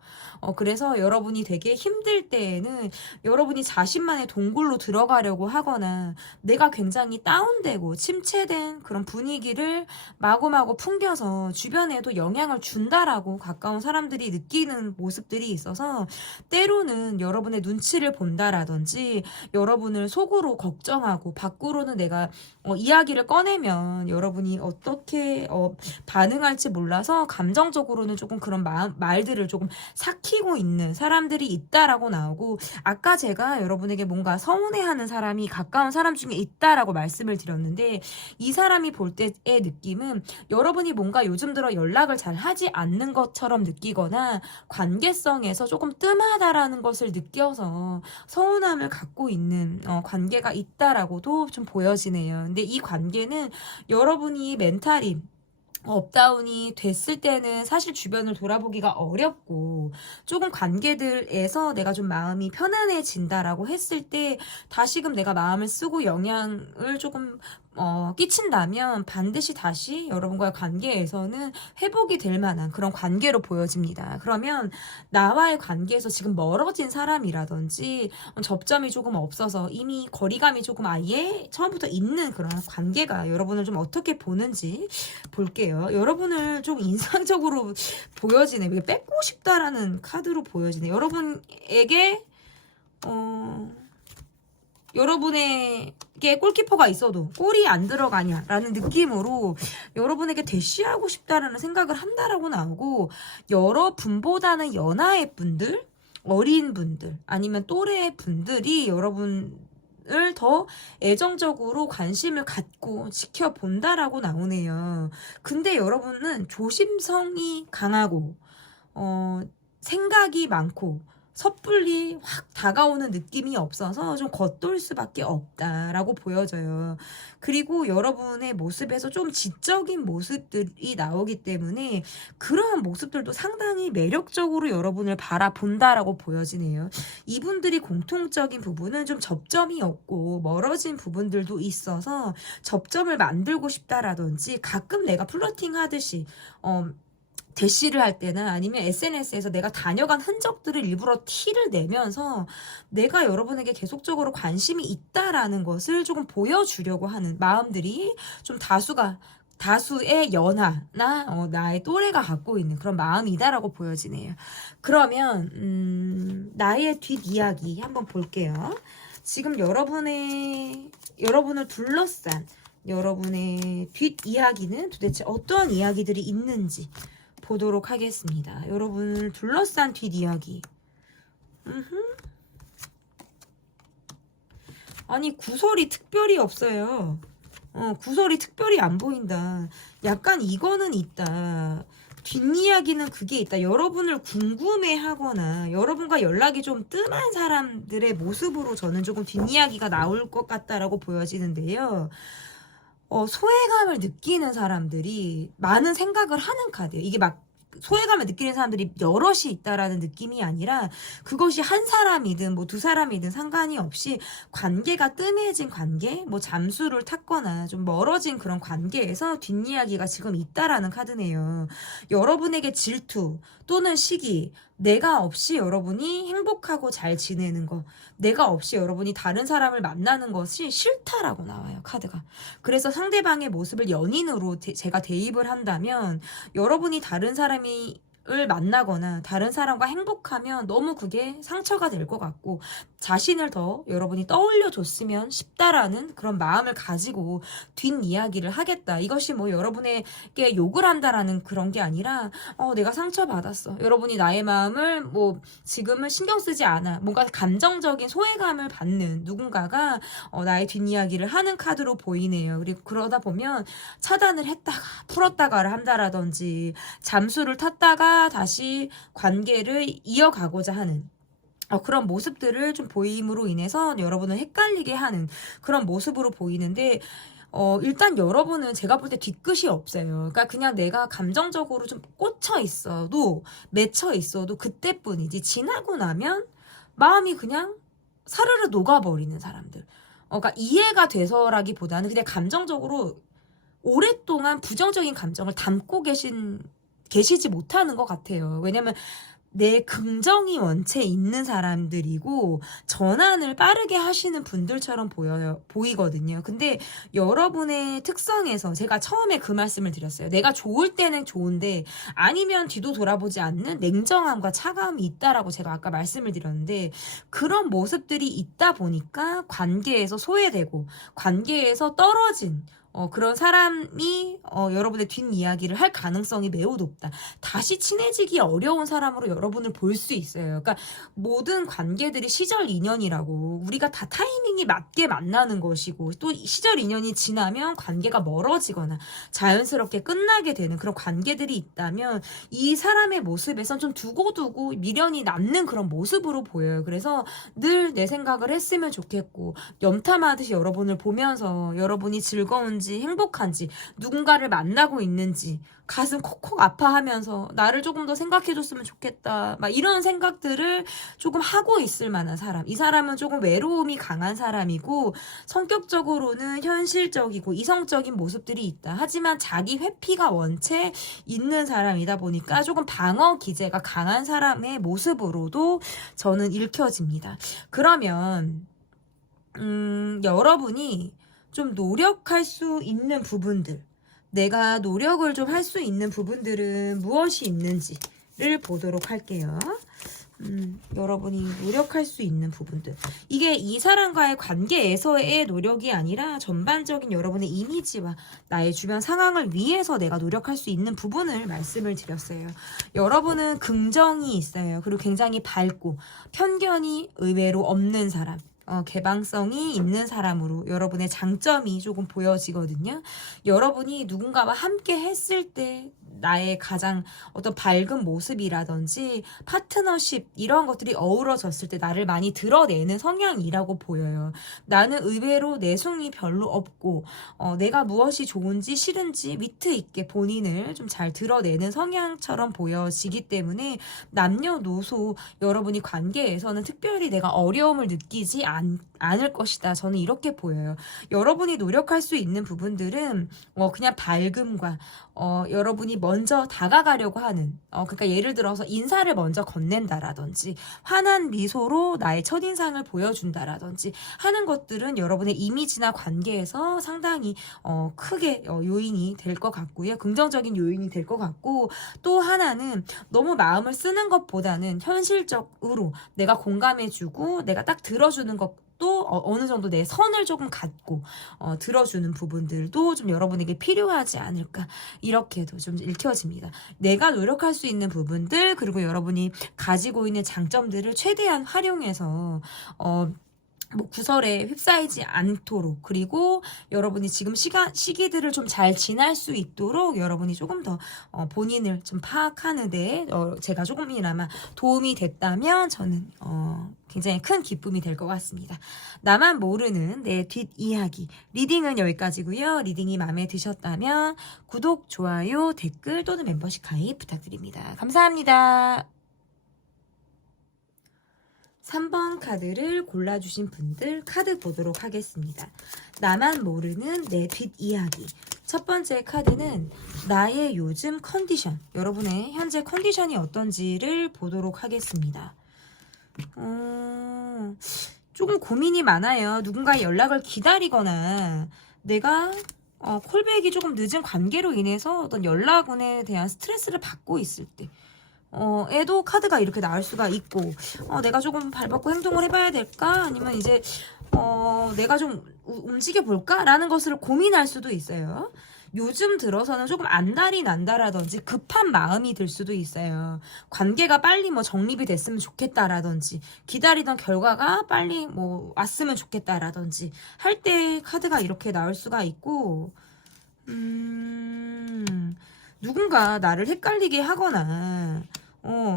그래서 여러분이 되게 힘들 때에는 여러분이 자신만의 동굴로 들어가려고 하거나 내가 굉장히 다운되고 침체된 그런 분위기를 마구마구 풍겨서 주변에도 영향을 준다라고 가까운 사람들이 느끼는 모습들이 있어서, 때로는 여러분의 눈치를 본다라든지 여러분을 속으로 걱정하고 밖으로는 내가 이야기를 꺼내면 여러분이 어떻게 반응할지 몰라서 감정적으로는 조금 그런 말들을 조금 삭히고 있는 사람들이 있다라고 나오고, 아까 제가 여러분에게 뭔가 서운해하는 사람이 가까운 사람 중에 있다라고 말씀을 드렸는데, 이 사람이 볼 때의 느낌은 여러분이 뭔가 요즘 들어 연락을 잘 하지 않는 것처럼 느끼거나 관계성에서 조금 뜸하다라는 것을 느껴서 서운함을 갖고 있는 관계가 있다라고도 좀 보여지네요. 근데 이 관계는 여러분이 멘탈이 업다운이 됐을 때는 사실 주변을 돌아보기가 어렵고, 조금 관계들에서 내가 좀 마음이 편안해진다라고 했을 때 다시금 내가 마음을 쓰고 영향을 조금 끼친다면 반드시 다시 여러분과의 관계에서는 회복이 될 만한 그런 관계로 보여집니다. 그러면 나와의 관계에서 지금 멀어진 사람이라든지 접점이 조금 없어서 이미 거리감이 조금 아예 처음부터 있는 그런 관계가 여러분을 좀 어떻게 보는지 볼게요. 여러분을 좀 인상적으로 보여지네. 뺏고 싶다라는 카드로 보여지네. 여러분에게 여러분에게 골키퍼가 있어도 골이 안 들어가냐라는 느낌으로 여러분에게 대시하고 싶다라는 생각을 한다라고 나오고, 여러분보다는 연하의 분들, 어린 분들, 아니면 또래의 분들이 여러분을 더 애정적으로 관심을 갖고 지켜본다라고 나오네요. 근데 여러분은 조심성이 강하고 생각이 많고 섣불리 확 다가오는 느낌이 없어서 좀 겉돌 수밖에 없다라고 보여져요. 그리고 여러분의 모습에서 좀 지적인 모습들이 나오기 때문에 그러한 모습들도 상당히 매력적으로 여러분을 바라본다라고 보여지네요. 이분들이 공통적인 부분은 좀 접점이 없고 멀어진 부분들도 있어서 접점을 만들고 싶다라든지, 가끔 내가 플러팅 하듯이 대시를 할 때나 아니면 SNS에서 내가 다녀간 흔적들을 일부러 티를 내면서 내가 여러분에게 계속적으로 관심이 있다라는 것을 조금 보여주려고 하는 마음들이 좀 다수의 연하나 나의 또래가 갖고 있는 그런 마음이다라고 보여지네요. 그러면 나의 뒷이야기 한번 볼게요. 지금 여러분을 둘러싼 여러분의 뒷이야기는 도대체 어떠한 이야기들이 있는지 보도록 하겠습니다. 여러분을 둘러싼 뒷이야기. 아니, 구설이 특별히 없어요. 구설이 특별히 안 보인다. 약간 이거는 있다. 뒷이야기는 그게 있다. 여러분을 궁금해하거나 여러분과 연락이 좀 뜸한 사람들의 모습으로 저는 조금 뒷이야기가 나올 것 같다라고 보여지는데요. 소외감을 느끼는 사람들이 많은 생각을 하는 카드예요. 이게 막 소외감을 느끼는 사람들이 여럿이 있다라는 느낌이 아니라 그것이 한 사람이든 뭐 두 사람이든 상관이 없이 관계가 뜸해진 관계, 뭐 잠수를 탔거나 좀 멀어진 그런 관계에서 뒷이야기가 지금 있다라는 카드네요. 여러분에게 질투 또는 시기, 내가 없이 여러분이 행복하고 잘 지내는 거, 내가 없이 여러분이 다른 사람을 만나는 것이 싫다라고 나와요, 카드가. 그래서 상대방의 모습을 연인으로 제가 대입을 한다면 여러분이 다른 사람이 을 만나거나 다른 사람과 행복하면 너무 그게 상처가 될 것 같고 자신을 더 여러분이 떠올려 줬으면 싶다라는 그런 마음을 가지고 뒷이야기를 하겠다. 이것이 뭐 여러분에게 욕을 한다라는 그런 게 아니라 내가 상처받았어. 여러분이 나의 마음을 뭐 지금은 신경 쓰지 않아. 뭔가 감정적인 소외감을 받는 누군가가 나의 뒷이야기를 하는 카드로 보이네요. 그리고 그러다 보면 차단을 했다가 풀었다가를 한다라든지 잠수를 탔다가 다시 관계를 이어가고자 하는 그런 모습들을 좀 보임으로 인해서 여러분을 헷갈리게 하는 그런 모습으로 보이는데 일단 여러분은 제가 볼 때 뒤끝이 없어요. 그러니까 그냥 내가 감정적으로 좀 꽂혀 있어도 맺혀 있어도 그때뿐이지 지나고 나면 마음이 그냥 사르르 녹아버리는 사람들. 그러니까 이해가 돼서라기보다는 그냥 감정적으로 오랫동안 부정적인 감정을 담고 계시지 못하는 것 같아요. 왜냐면 내 긍정이 원체 있는 사람들이고 전환을 빠르게 하시는 분들처럼 보이거든요. 근데 여러분의 특성에서 제가 처음에 그 말씀을 드렸어요. 내가 좋을 때는 좋은데 아니면 뒤도 돌아보지 않는 냉정함과 차가움이 있다라고 제가 아까 말씀을 드렸는데 그런 모습들이 있다 보니까 관계에서 소외되고 관계에서 떨어진 그런 사람이 여러분의 뒷이야기를 할 가능성이 매우 높다. 다시 친해지기 어려운 사람으로 여러분을 볼 수 있어요. 그러니까 모든 관계들이 시절 인연이라고 우리가 다 타이밍이 맞게 만나는 것이고 또 시절 인연이 지나면 관계가 멀어지거나 자연스럽게 끝나게 되는 그런 관계들이 있다면 이 사람의 모습에선 좀 두고두고 미련이 남는 그런 모습으로 보여요. 그래서 늘 내 생각을 했으면 좋겠고 염탐하듯이 여러분을 보면서 여러분이 즐거운지 행복한지 누군가를 만나고 있는지 가슴 콕콕 아파하면서 나를 조금 더 생각해줬으면 좋겠다 막 이런 생각들을 조금 하고 있을 만한 사람. 이 사람은 조금 외로움이 강한 사람이고 성격적으로는 현실적이고 이성적인 모습들이 있다. 하지만 자기 회피가 원체 있는 사람이다 보니까 조금 방어 기제가 강한 사람의 모습으로도 저는 읽혀집니다. 그러면 여러분이 좀 노력할 수 있는 부분들, 내가 노력을 좀 할 수 있는 부분들은 무엇이 있는지를 보도록 할게요. 여러분이 노력할 수 있는 부분들. 이게 이 사람과의 관계에서의 노력이 아니라 전반적인 여러분의 이미지와 나의 주변 상황을 위해서 내가 노력할 수 있는 부분을 말씀을 드렸어요. 여러분은 긍정이 있어요. 그리고 굉장히 밝고 편견이 의외로 없는 사람. 개방성이 있는 사람으로 여러분의 장점이 조금 보여지거든요. 여러분이 누군가와 함께 했을 때 나의 가장 어떤 밝은 모습이라든지 파트너십 이런 것들이 어우러졌을 때 나를 많이 드러내는 성향이라고 보여요. 나는 의외로 내숭이 별로 없고 내가 무엇이 좋은지 싫은지 위트 있게 본인을 좀 잘 드러내는 성향처럼 보여지기 때문에 남녀노소 여러분이 관계에서는 특별히 내가 어려움을 느끼지 않을 것이다. 저는 이렇게 보여요. 여러분이 노력할 수 있는 부분들은 그냥 밝음과 여러분이 먼저 다가가려고 하는 그러니까 예를 들어서 인사를 먼저 건넨다라든지 환한 미소로 나의 첫인상을 보여준다라든지 하는 것들은 여러분의 이미지나 관계에서 상당히 크게 요인이 될 것 같고요. 긍정적인 요인이 될 것 같고 또 하나는 너무 마음을 쓰는 것보다는 현실적으로 내가 공감해주고 내가 딱 들어주는 것 또 어느 정도 내 선을 조금 갖고 들어주는 부분들도 좀 여러분에게 필요하지 않을까 이렇게도 좀 읽혀집니다. 내가 노력할 수 있는 부분들 그리고 여러분이 가지고 있는 장점들을 최대한 활용해서 뭐 구설에 휩싸이지 않도록, 그리고 여러분이 지금 시기들을 좀 잘 지날 수 있도록 여러분이 조금 더 본인을 좀 파악하는 데 제가 조금이나마 도움이 됐다면 저는 굉장히 큰 기쁨이 될 것 같습니다. 나만 모르는 내 뒷이야기 리딩은 여기까지고요. 리딩이 마음에 드셨다면 구독, 좋아요, 댓글 또는 멤버십 가입 부탁드립니다. 감사합니다. 3번 카드를 골라주신 분들 카드 보도록 하겠습니다. 나만 모르는 내 뒷이야기. 첫 번째 카드는 나의 요즘 컨디션. 여러분의 현재 컨디션이 어떤지를 보도록 하겠습니다. 조금 고민이 많아요. 누군가의 연락을 기다리거나 내가 콜백이 조금 늦은 관계로 인해서 어떤 연락원에 대한 스트레스를 받고 있을 때 에도 카드가 이렇게 나올 수가 있고, 내가 조금 발벗고 행동을 해봐야 될까? 아니면 이제, 내가 좀 움직여 볼까? 라는 것을 고민할 수도 있어요. 요즘 들어서는 조금 안달이 난다라든지 급한 마음이 들 수도 있어요. 관계가 빨리 뭐 정립이 됐으면 좋겠다라든지, 기다리던 결과가 빨리 뭐 왔으면 좋겠다라든지, 할 때 카드가 이렇게 나올 수가 있고, 누군가 나를 헷갈리게 하거나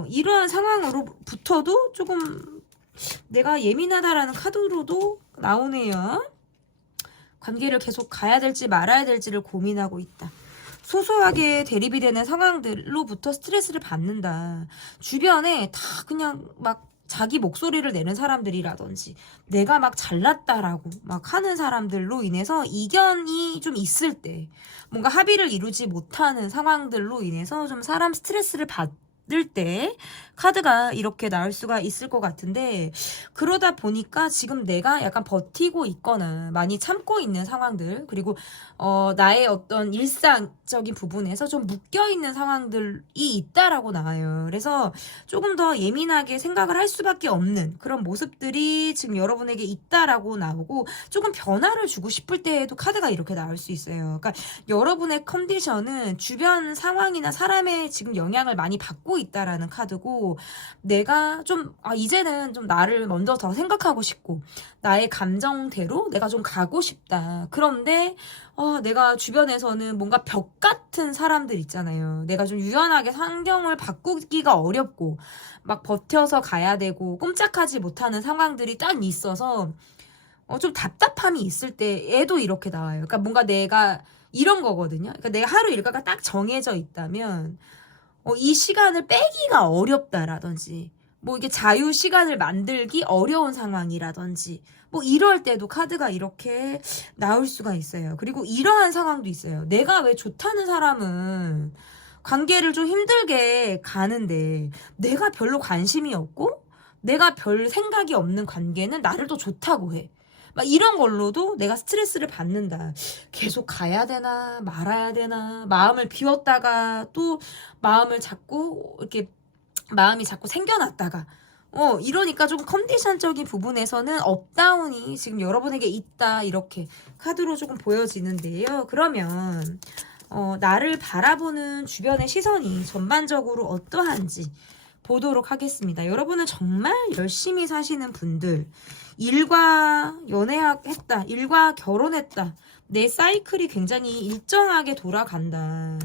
이러한 상황으로부터도 조금 내가 예민하다라는 카드로도 나오네요. 관계를 계속 가야 될지 말아야 될지를 고민하고 있다. 소소하게 대립이 되는 상황들로부터 스트레스를 받는다. 주변에 다 그냥 막 자기 목소리를 내는 사람들이라든지 내가 막 잘났다라고 막 하는 사람들로 인해서 이견이 좀 있을 때 뭔가 합의를 이루지 못하는 상황들로 인해서 좀 사람 스트레스를 받을 때 카드가 이렇게 나올 수가 있을 것 같은데, 그러다 보니까 지금 내가 약간 버티고 있거나 많이 참고 있는 상황들, 그리고 나의 어떤 일상적인 부분에서 좀 묶여있는 상황들이 있다라고 나와요. 그래서 조금 더 예민하게 생각을 할 수밖에 없는 그런 모습들이 지금 여러분에게 있다라고 나오고, 조금 변화를 주고 싶을 때에도 카드가 이렇게 나올 수 있어요. 그러니까 여러분의 컨디션은 주변 상황이나 사람의 지금 영향을 많이 받고 있다라는 카드고, 내가 좀 이제는 좀 나를 먼저 더 생각하고 싶고 나의 감정대로 내가 좀 가고 싶다. 그런데 내가 주변에서는 뭔가 벽 같은 사람들 있잖아요. 내가 좀 유연하게 환경을 바꾸기가 어렵고 막 버텨서 가야 되고 꼼짝하지 못하는 상황들이 딱 있어서 좀 답답함이 있을 때에도 이렇게 나와요. 그러니까 뭔가 내가 이런 거거든요. 그러니까 내가 하루 일과가 딱 정해져 있다면 이 시간을 빼기가 어렵다라든지, 뭐 이게 자유 시간을 만들기 어려운 상황이라든지, 뭐 이럴 때도 카드가 이렇게 나올 수가 있어요. 그리고 이러한 상황도 있어요. 내가 왜 좋다는 사람은 관계를 좀 힘들게 가는데 내가 별로 관심이 없고 내가 별 생각이 없는 관계는 나를 또 좋다고 해. 막 이런 걸로도 내가 스트레스를 받는다. 계속 가야 되나 말아야 되나, 마음을 비웠다가 또 마음을 자꾸 이렇게 마음이 자꾸 생겨났다가 이러니까 조금 컨디션적인 부분에서는 업다운이 지금 여러분에게 있다, 이렇게 카드로 조금 보여지는데요. 그러면 나를 바라보는 주변의 시선이 전반적으로 어떠한지 보도록 하겠습니다. 여러분은 정말 열심히 사시는 분들, 일과 연애했다, 일과 결혼했다, 내 사이클이 굉장히 일정하게 돌아간다.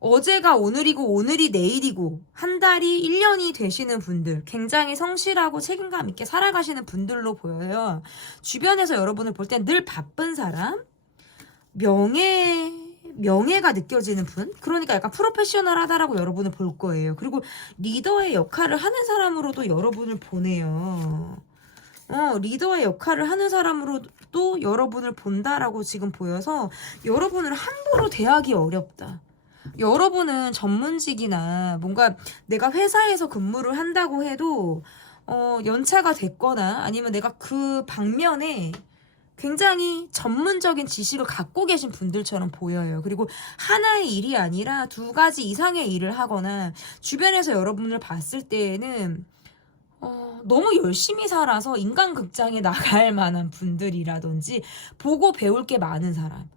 어제가 오늘이고 오늘이 내일이고 한 달이 1년이 되시는 분들, 굉장히 성실하고 책임감 있게 살아가시는 분들로 보여요. 주변에서 여러분을 볼 땐 늘 바쁜 사람, 명예가 느껴지는 분, 그러니까 약간 프로페셔널하다라고 여러분을 볼 거예요. 그리고 리더의 역할을 하는 사람으로도 여러분을 보내요. 리더의 역할을 하는 사람으로도 여러분을 본다라고 지금 보여서 여러분을 함부로 대하기 어렵다. 여러분은 전문직이나 뭔가 내가 회사에서 근무를 한다고 해도 연차가 됐거나 아니면 내가 그 방면에 굉장히 전문적인 지식을 갖고 계신 분들처럼 보여요. 그리고 하나의 일이 아니라 2가지 이상의 일을 하거나 주변에서 여러분을 봤을 때에는 너무 열심히 살아서 인간극장에 나갈 만한 분들이라든지 보고 배울 게 많은 사람.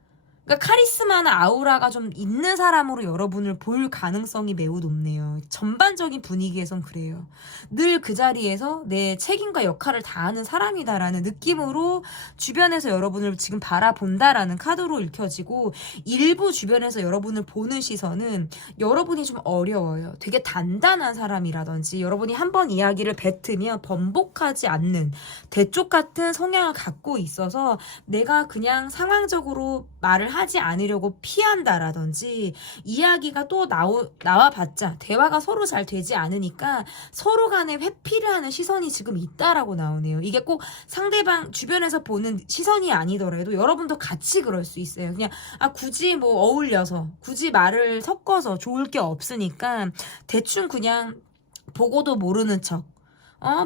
그러니까 카리스마나 아우라가 좀 있는 사람으로 여러분을 볼 가능성이 매우 높네요. 전반적인 분위기에선 그래요. 늘 그 자리에서 내 책임과 역할을 다하는 사람이다라는 느낌으로 주변에서 여러분을 지금 바라본다라는 카드로 읽혀지고, 일부 주변에서 여러분을 보는 시선은 여러분이 좀 어려워요. 되게 단단한 사람이라든지 여러분이 한번 이야기를 뱉으면 번복하지 않는 대쪽 같은 성향을 갖고 있어서 내가 그냥 상황적으로 말을 하지 않으려고 피한다라든지, 이야기가 또 나와봤자 대화가 서로 잘 되지 않으니까 서로 간에 회피를 하는 시선이 지금 있다라고 나오네요. 이게 꼭 상대방 주변에서 보는 시선이 아니더라도 여러분도 같이 그럴 수 있어요. 그냥 굳이 뭐 어울려서 굳이 말을 섞어서 좋을 게 없으니까 대충 그냥 보고도 모르는 척,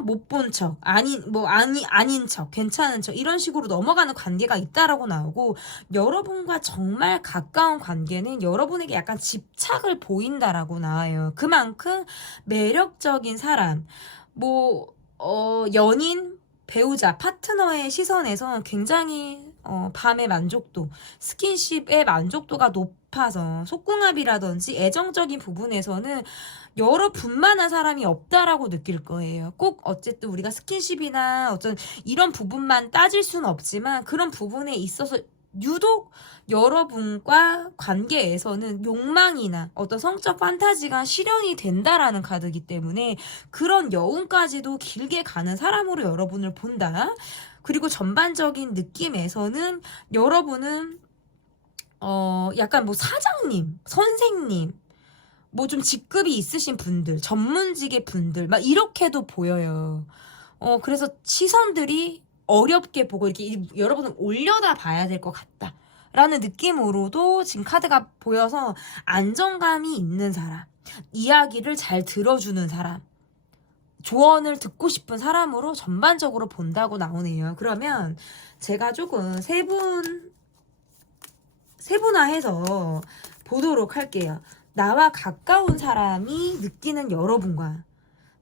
못 본 척, 아닌 척, 괜찮은 척, 이런 식으로 넘어가는 관계가 있다라고 나오고, 여러분과 정말 가까운 관계는 여러분에게 약간 집착을 보인다라고 나와요. 그만큼 매력적인 사람, 연인, 배우자, 파트너의 시선에서 굉장히 밤의 만족도, 스킨십의 만족도가 높아서 속궁합이라든지 애정적인 부분에서는 여러분만한 사람이 없다라고 느낄 거예요. 꼭 어쨌든 우리가 스킨십이나 어떤 이런 부분만 따질 수는 없지만, 그런 부분에 있어서 유독 여러분과 관계에서는 욕망이나 어떤 성적 판타지가 실현이 된다라는 카드이기 때문에 그런 여운까지도 길게 가는 사람으로 여러분을 본다. 그리고 전반적인 느낌에서는 여러분은 약간 사장님, 선생님, 좀 직급이 있으신 분들, 전문직의 분들, 막 이렇게도 보여요. 그래서 시선들이 어렵게 보고 이렇게 여러분은 올려다 봐야 될 것 같다 라는 느낌으로도 지금 카드가 보여서, 안정감이 있는 사람, 이야기를 잘 들어주는 사람, 조언을 듣고 싶은 사람으로 전반적으로 본다고 나오네요. 그러면 제가 조금 세분화해서 보도록 할게요. 나와 가까운 사람이 느끼는 여러분과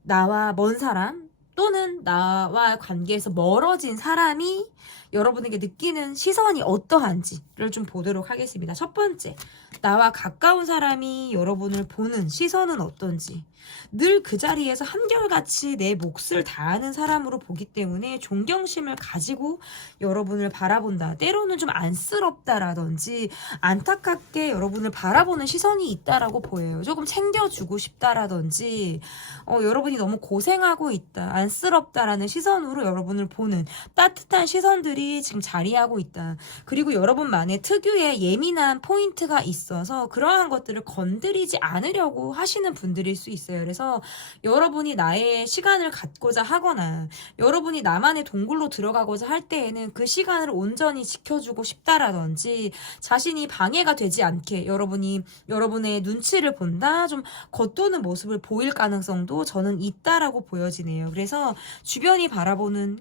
나와 먼 사람, 또는 나와 관계에서 멀어진 사람이 여러분에게 느끼는 시선이 어떠한지를 좀 보도록 하겠습니다. 첫 번째, 나와 가까운 사람이 여러분을 보는 시선은 어떤지. 늘 그 자리에서 한결같이 내 몫을 다하는 사람으로 보기 때문에 존경심을 가지고 여러분을 바라본다. 때로는 좀 안쓰럽다라든지 안타깝게 여러분을 바라보는 시선이 있다라고 보여요. 조금 챙겨주고 싶다라든지 여러분이 너무 고생하고 있다, 안쓰럽다라는 시선으로 여러분을 보는 따뜻한 시선들이 지금 자리하고 있다. 그리고 여러분만의 특유의 예민한 포인트가 있어서 그러한 것들을 건드리지 않으려고 하시는 분들일 수 있어요. 그래서 여러분이 나의 시간을 갖고자 하거나 여러분이 나만의 동굴로 들어가고자 할 때에는 그 시간을 온전히 지켜주고 싶다라든지, 자신이 방해가 되지 않게 여러분의 눈치를 본다, 좀 겉도는 모습을 보일 가능성도 저는 있다라고 보여지네요. 그래서 주변이 바라보는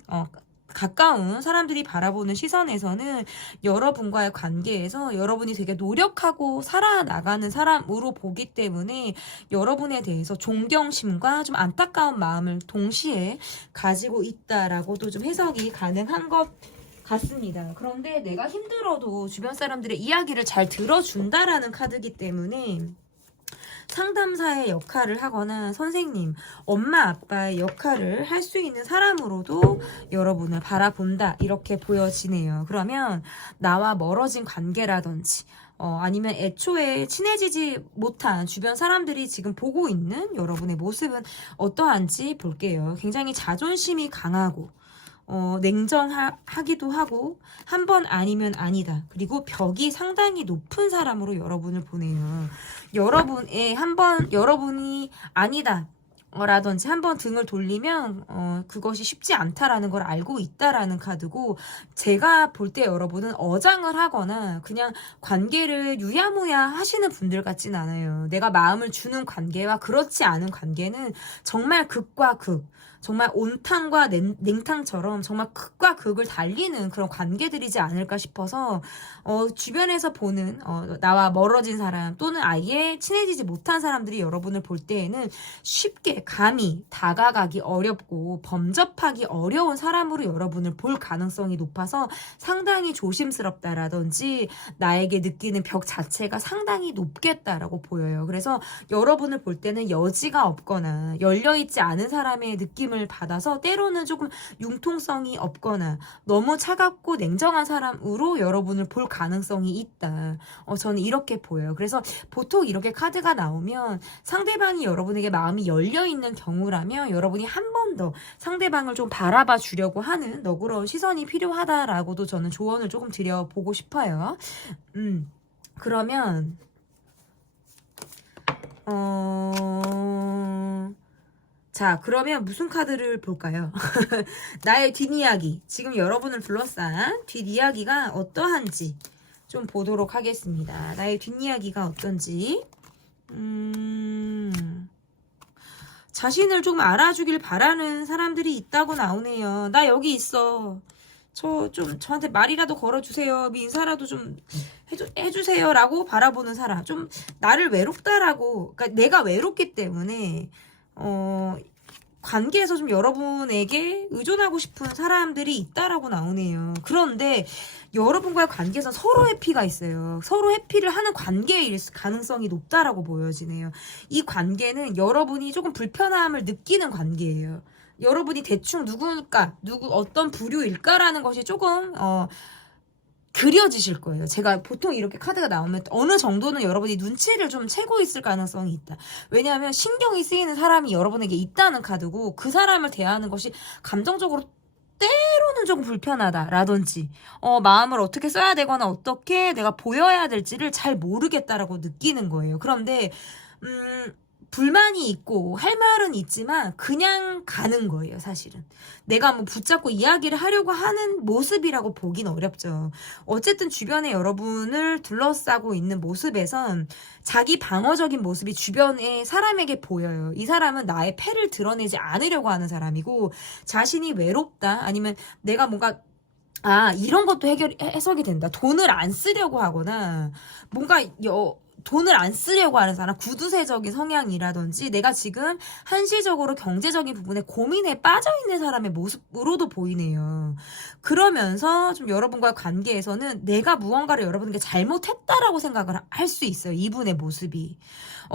가까운 사람들이 바라보는 시선에서는 여러분과의 관계에서 여러분이 되게 노력하고 살아나가는 사람으로 보기 때문에 여러분에 대해서 존경심과 좀 안타까운 마음을 동시에 가지고 있다라고도 좀 해석이 가능한 것 같습니다. 그런데 내가 힘들어도 주변 사람들의 이야기를 잘 들어준다라는 카드이기 때문에 상담사의 역할을 하거나 선생님, 엄마, 아빠의 역할을 할 수 있는 사람으로도 여러분을 바라본다, 이렇게 보여지네요. 그러면 나와 멀어진 관계라든지 아니면 애초에 친해지지 못한 주변 사람들이 지금 보고 있는 여러분의 모습은 어떠한지 볼게요. 굉장히 자존심이 강하고 냉정하기도 하고, 한 번 아니면 아니다, 그리고 벽이 상당히 높은 사람으로 여러분을 보내요. 여러분이 아니다 라든지 한번 등을 돌리면 그것이 쉽지 않다라는 걸 알고 있다라는 카드고, 제가 볼 때 여러분은 어장을 하거나 그냥 관계를 유야무야 하시는 분들 같진 않아요. 내가 마음을 주는 관계와 그렇지 않은 관계는 정말 극과 극, 정말 온탕과 냉탕처럼 정말 극과 극을 달리는 그런 관계들이지 않을까 싶어서 주변에서 보는 나와 멀어진 사람 또는 아예 친해지지 못한 사람들이 여러분을 볼 때에는 쉽게 감히 다가가기 어렵고 범접하기 어려운 사람으로 여러분을 볼 가능성이 높아서 상당히 조심스럽다라든지 나에게 느끼는 벽 자체가 상당히 높겠다라고 보여요. 그래서 여러분을 볼 때는 여지가 없거나 열려있지 않은 사람의 느낌을 받아서 때로는 조금 융통성이 없거나 너무 차갑고 냉정한 사람으로 여러분을 볼 가능성이 있다. 저는 이렇게 보여요. 그래서 보통 이렇게 카드가 나오면 상대방이 여러분에게 마음이 열려있는 경우라면 여러분이 한 번 더 상대방을 좀 바라봐 주려고 하는 너그러운 시선이 필요하다라고도 저는 조언을 조금 드려보고 싶어요. 그러면 자, 그러면 무슨 카드를 볼까요? 나의 뒷이야기. 지금 여러분을 둘러싼 뒷이야기가 어떠한지 좀 보도록 하겠습니다. 나의 뒷이야기가 어떤지. 자신을 좀 알아주길 바라는 사람들이 있다고 나오네요. 나 여기 있어. 저한테 말이라도 걸어주세요. 인사라도 좀 해주세요. 라고 바라보는 사람. 좀 나를 외롭다라고, 그러니까 내가 외롭기 때문에, 관계에서 좀 여러분에게 의존하고 싶은 사람들이 있다라고 나오네요. 그런데 여러분과의 관계에서 서로 해피가 있어요. 서로 해피를 하는 관계일 가능성이 높다라고 보여지네요. 이 관계는 여러분이 조금 불편함을 느끼는 관계예요. 여러분이 대충 어떤 부류일까라는 것이 조금 그려지실 거예요. 제가 보통 이렇게 카드가 나오면 어느 정도는 여러분이 눈치를 좀 채고 있을 가능성이 있다. 왜냐하면 신경이 쓰이는 사람이 여러분에게 있다는 카드고 그 사람을 대하는 것이 감정적으로 때로는 조금 불편하다라든지 마음을 어떻게 써야 되거나 어떻게 내가 보여야 될지를 잘 모르겠다라고 느끼는 거예요. 그런데 불만이 있고 할 말은 있지만 그냥 가는 거예요. 사실은 내가 뭐 붙잡고 이야기를 하려고 하는 모습이라고 보긴 어렵죠. 어쨌든 주변에 여러분을 둘러싸고 있는 모습에선 자기 방어적인 모습이 주변의 사람에게 보여요. 이 사람은 나의 패를 드러내지 않으려고 하는 사람이고 자신이 외롭다 아니면 내가 뭔가 이런 것도 해석이 된다. 돈을 안 쓰려고 하거나 뭔가 돈을 안 쓰려고 하는 사람, 구두쇠적인 성향이라든지 내가 지금 한시적으로 경제적인 부분에 고민에 빠져있는 사람의 모습으로도 보이네요. 그러면서 좀 여러분과의 관계에서는 내가 무언가를 여러분에게 잘못했다라고 생각을 할 수 있어요. 이분의 모습이.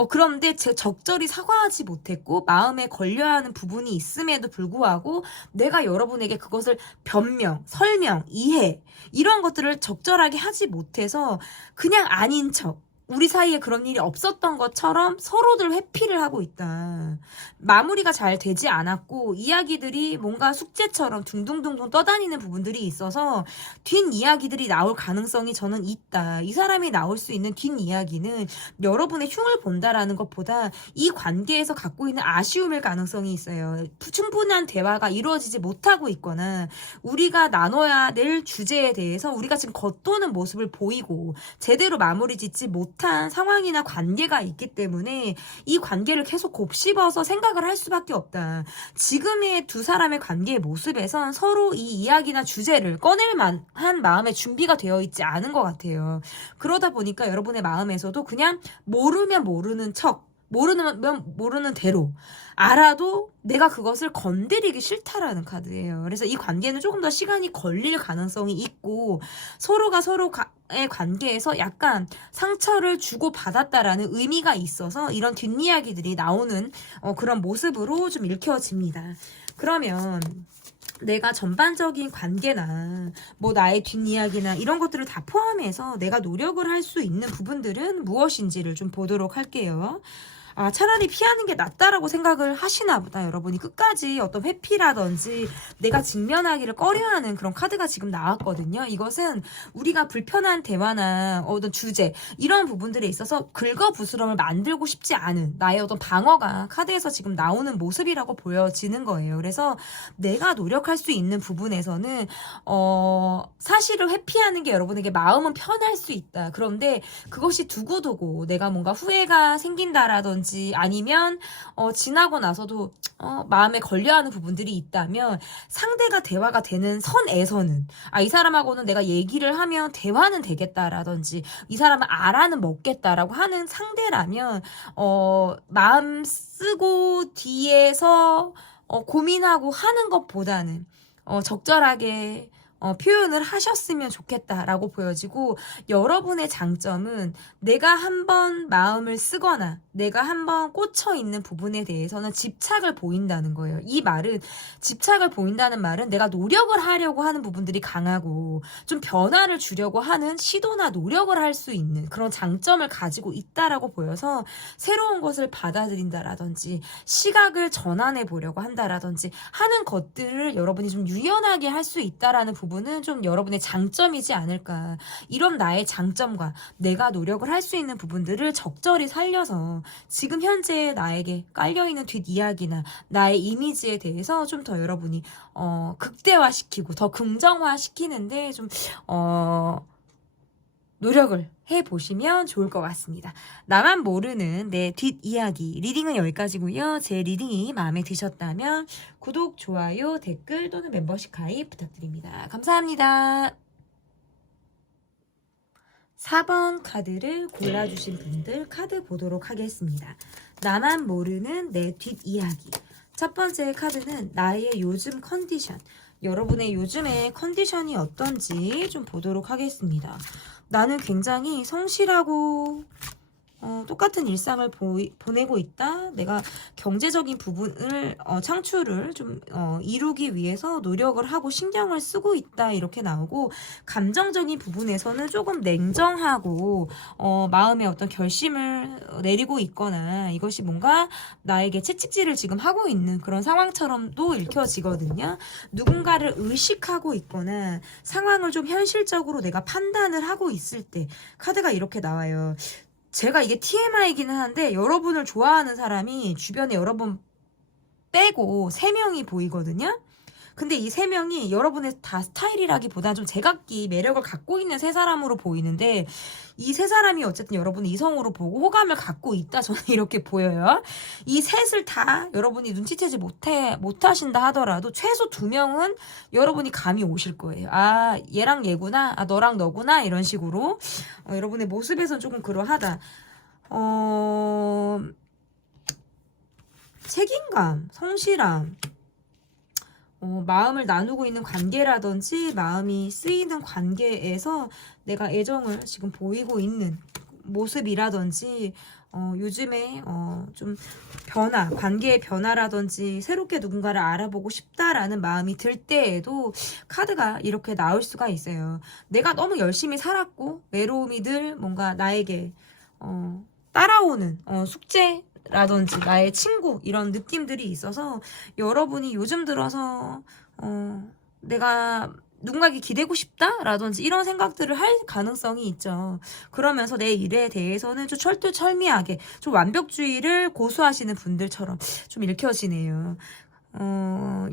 그런데 적절히 사과하지 못했고 마음에 걸려야 하는 부분이 있음에도 불구하고 내가 여러분에게 그것을 변명, 설명, 이해 이런 것들을 적절하게 하지 못해서 그냥 아닌 척 우리 사이에 그런 일이 없었던 것처럼 서로들 회피를 하고 있다. 마무리가 잘 되지 않았고 이야기들이 뭔가 숙제처럼 둥둥둥둥 떠다니는 부분들이 있어서 뒷이야기들이 나올 가능성이 저는 있다. 이 사람이 나올 수 있는 뒷이야기는 여러분의 흉을 본다라는 것보다 이 관계에서 갖고 있는 아쉬움일 가능성이 있어요. 충분한 대화가 이루어지지 못하고 있거나 우리가 나눠야 될 주제에 대해서 우리가 지금 겉도는 모습을 보이고 제대로 마무리 짓지 못한 상황이나 관계가 있기 때문에 이 관계를 계속 곱씹어서 생각을 할 수밖에 없다. 지금의 두 사람의 관계의 모습에선 서로 이 이야기나 주제를 꺼낼 만한 마음의 준비가 되어 있지 않은 것 같아요. 그러다 보니까 여러분의 마음에서도 그냥 모르면 모르는 척 모르는 대로 알아도 내가 그것을 건드리기 싫다라는 카드예요. 그래서 이 관계는 조금 더 시간이 걸릴 가능성이 있고 서로가 서로의 관계에서 약간 상처를 주고받았다라는 의미가 있어서 이런 뒷이야기들이 나오는 그런 모습으로 좀 읽혀집니다. 그러면 내가 전반적인 관계나 뭐 나의 뒷이야기나 이런 것들을 다 포함해서 내가 노력을 할 수 있는 부분들은 무엇인지를 좀 보도록 할게요. 차라리 피하는 게 낫다라고 생각을 하시나 보다. 여러분이 끝까지 어떤 회피라든지 내가 직면하기를 꺼려하는 그런 카드가 지금 나왔거든요. 이것은 우리가 불편한 대화나 어떤 주제 이런 부분들에 있어서 긁어부스럼을 만들고 싶지 않은 나의 어떤 방어가 카드에서 지금 나오는 모습이라고 보여지는 거예요. 그래서 내가 노력할 수 있는 부분에서는 사실을 회피하는 게 여러분에게 마음은 편할 수 있다. 그런데 그것이 두고두고 내가 뭔가 후회가 생긴다라든지 있다라든지 아니면 지나고 나서도 마음에 걸려하는 부분들이 있다면 상대가 대화가 되는 선에서는 이 사람하고는 내가 얘기를 하면 대화는 되겠다라든지 이 사람은 알아는 먹겠다라고 하는 상대라면 마음 쓰고 뒤에서 고민하고 하는 것보다는 적절하게 표현을 하셨으면 좋겠다라고 보여지고, 여러분의 장점은 내가 한번 마음을 쓰거나 내가 한번 꽂혀 있는 부분에 대해서는 집착을 보인다는 거예요. 이 말은, 집착을 보인다는 말은 내가 노력을 하려고 하는 부분들이 강하고 좀 변화를 주려고 하는 시도나 노력을 할 수 있는 그런 장점을 가지고 있다라고 보여서 새로운 것을 받아들인다라든지 시각을 전환해 보려고 한다라든지 하는 것들을 여러분이 좀 유연하게 할 수 있다라는 부분은 좀 여러분의 장점이지 않을까. 이런 나의 장점과 내가 노력을 할 수 있는 부분들을 적절히 살려서 지금 현재 나에게 깔려있는 뒷이야기나 나의 이미지에 대해서 좀 더 여러분이 극대화시키고 더 긍정화시키는데 좀 노력을 해보시면 좋을 것 같습니다. 나만 모르는 내 뒷이야기 리딩은 여기까지고요. 제 리딩이 마음에 드셨다면 구독, 좋아요, 댓글 또는 멤버십 가입 부탁드립니다. 감사합니다. 4번 카드를 골라주신 분들 카드 보도록 하겠습니다. 나만 모르는 내 뒷이야기. 첫 번째 카드는 나의 요즘 컨디션. 여러분의 요즘의 컨디션이 어떤지 좀 보도록 하겠습니다. 나는 굉장히 성실하고 똑같은 일상을 보내고 있다. 내가 경제적인 부분을 창출을 좀 이루기 위해서 노력을 하고 신경을 쓰고 있다. 이렇게 나오고, 감정적인 부분에서는 조금 냉정하고 마음의 어떤 결심을 내리고 있거나 이것이 뭔가 나에게 채찍질을 지금 하고 있는 그런 상황처럼도 읽혀지거든요. 누군가를 의식하고 있거나 상황을 좀 현실적으로 내가 판단을 하고 있을 때 카드가 이렇게 나와요. 제가 이게 TMI이기는 한데 여러분을 좋아하는 사람이 주변에 여러분 빼고 3명이 보이거든요. 근데 이 3명이 여러분의 다 스타일이라기보다 좀 제각기 매력을 갖고 있는 3사람으로 보이는데, 이 3사람이 어쨌든 여러분을 이성으로 보고 호감을 갖고 있다, 저는 이렇게 보여요. 이 셋을 다 여러분이 눈치채지 못하신다 하더라도 최소 2명은 여러분이 감이 오실 거예요. 얘랑 얘구나, 너랑 너구나, 이런 식으로 여러분의 모습에선 조금 그러하다. 책임감, 성실함, 마음을 나누고 있는 관계라든지 마음이 쓰이는 관계에서 내가 애정을 지금 보이고 있는 모습이라든지 요즘에 좀 변화, 관계의 변화라든지 새롭게 누군가를 알아보고 싶다라는 마음이 들 때에도 카드가 이렇게 나올 수가 있어요. 내가 너무 열심히 살았고 외로움이 늘 뭔가 나에게 따라오는 숙제 라든지 나의 친구, 이런 느낌들이 있어서 여러분이 요즘 들어서 내가 누군가에게 기대고 싶다? 라든지 이런 생각들을 할 가능성이 있죠. 그러면서 내 일에 대해서는 좀 철두철미하게 좀 완벽주의를 고수하시는 분들처럼 좀 읽혀지네요.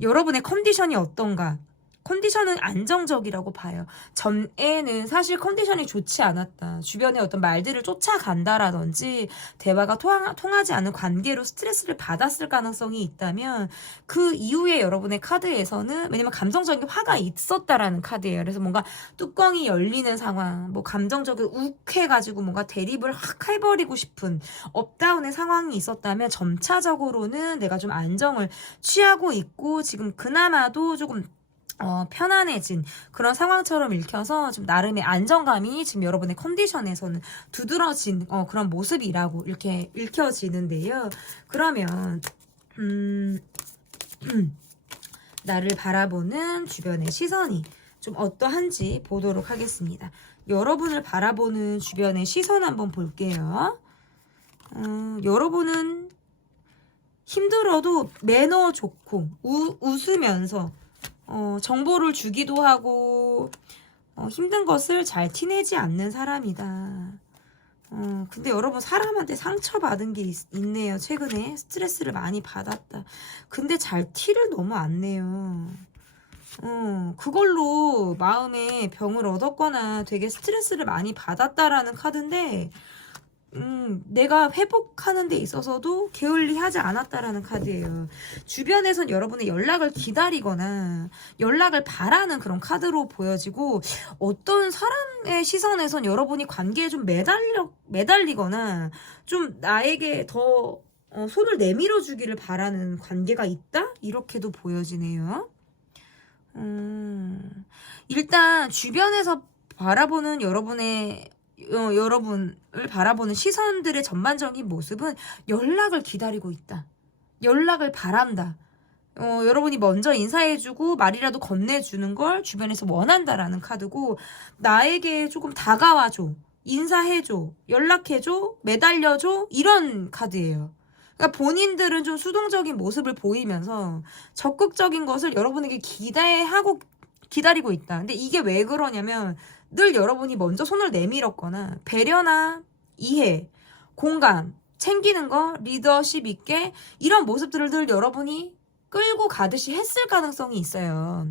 여러분의 컨디션이 어떤가? 컨디션은 안정적이라고 봐요. 전에는 사실 컨디션이 좋지 않았다. 주변의 어떤 말들을 쫓아간다라든지 대화가 통하지 않은 관계로 스트레스를 받았을 가능성이 있다면, 그 이후에 여러분의 카드에서는, 왜냐면 감정적인 화가 있었다라는 카드예요. 그래서 뭔가 뚜껑이 열리는 상황, 뭐 감정적인 욱해가지고 뭔가 대립을 확 해버리고 싶은 업다운의 상황이 있었다면, 점차적으로는 내가 좀 안정을 취하고 있고 지금 그나마도 조금 편안해진 그런 상황처럼 읽혀서 좀 나름의 안정감이 지금 여러분의 컨디션에서는 두드러진 그런 모습이라고 이렇게 읽혀지는데요. 그러면 나를 바라보는 주변의 시선이 좀 어떠한지 보도록 하겠습니다. 여러분을 바라보는 주변의 시선 한번 볼게요. 여러분은 힘들어도 매너 좋고 웃으면서 정보를 주기도 하고 힘든 것을 잘 티내지 않는 사람이다. 근데 여러분 사람한테 상처받은 게 있네요. 최근에 스트레스를 많이 받았다. 근데 잘 티를 너무 안 내요. 그걸로 마음에 병을 얻었거나 되게 스트레스를 많이 받았다라는 카드인데, 내가 회복하는 데 있어서도 게을리하지 않았다라는 카드예요. 주변에선 여러분의 연락을 기다리거나 연락을 바라는 그런 카드로 보여지고, 어떤 사람의 시선에선 여러분이 관계에 좀 매달리거나 좀 나에게 더 손을 내밀어 주기를 바라는 관계가 있다? 이렇게도 보여지네요. 일단 주변에서 바라보는 여러분을 바라보는 시선들의 전반적인 모습은 연락을 기다리고 있다. 연락을 바란다. 여러분이 먼저 인사해주고 말이라도 건네주는 걸 주변에서 원한다라는 카드고, 나에게 조금 다가와줘, 인사해줘, 연락해줘, 매달려줘, 이런 카드예요. 그러니까 본인들은 좀 수동적인 모습을 보이면서 적극적인 것을 여러분에게 기대하고 기다리고 있다. 근데 이게 왜 그러냐면, 늘 여러분이 먼저 손을 내밀었거나 배려나 이해, 공감, 챙기는 거, 리더십 있게 이런 모습들을 늘 여러분이 끌고 가듯이 했을 가능성이 있어요.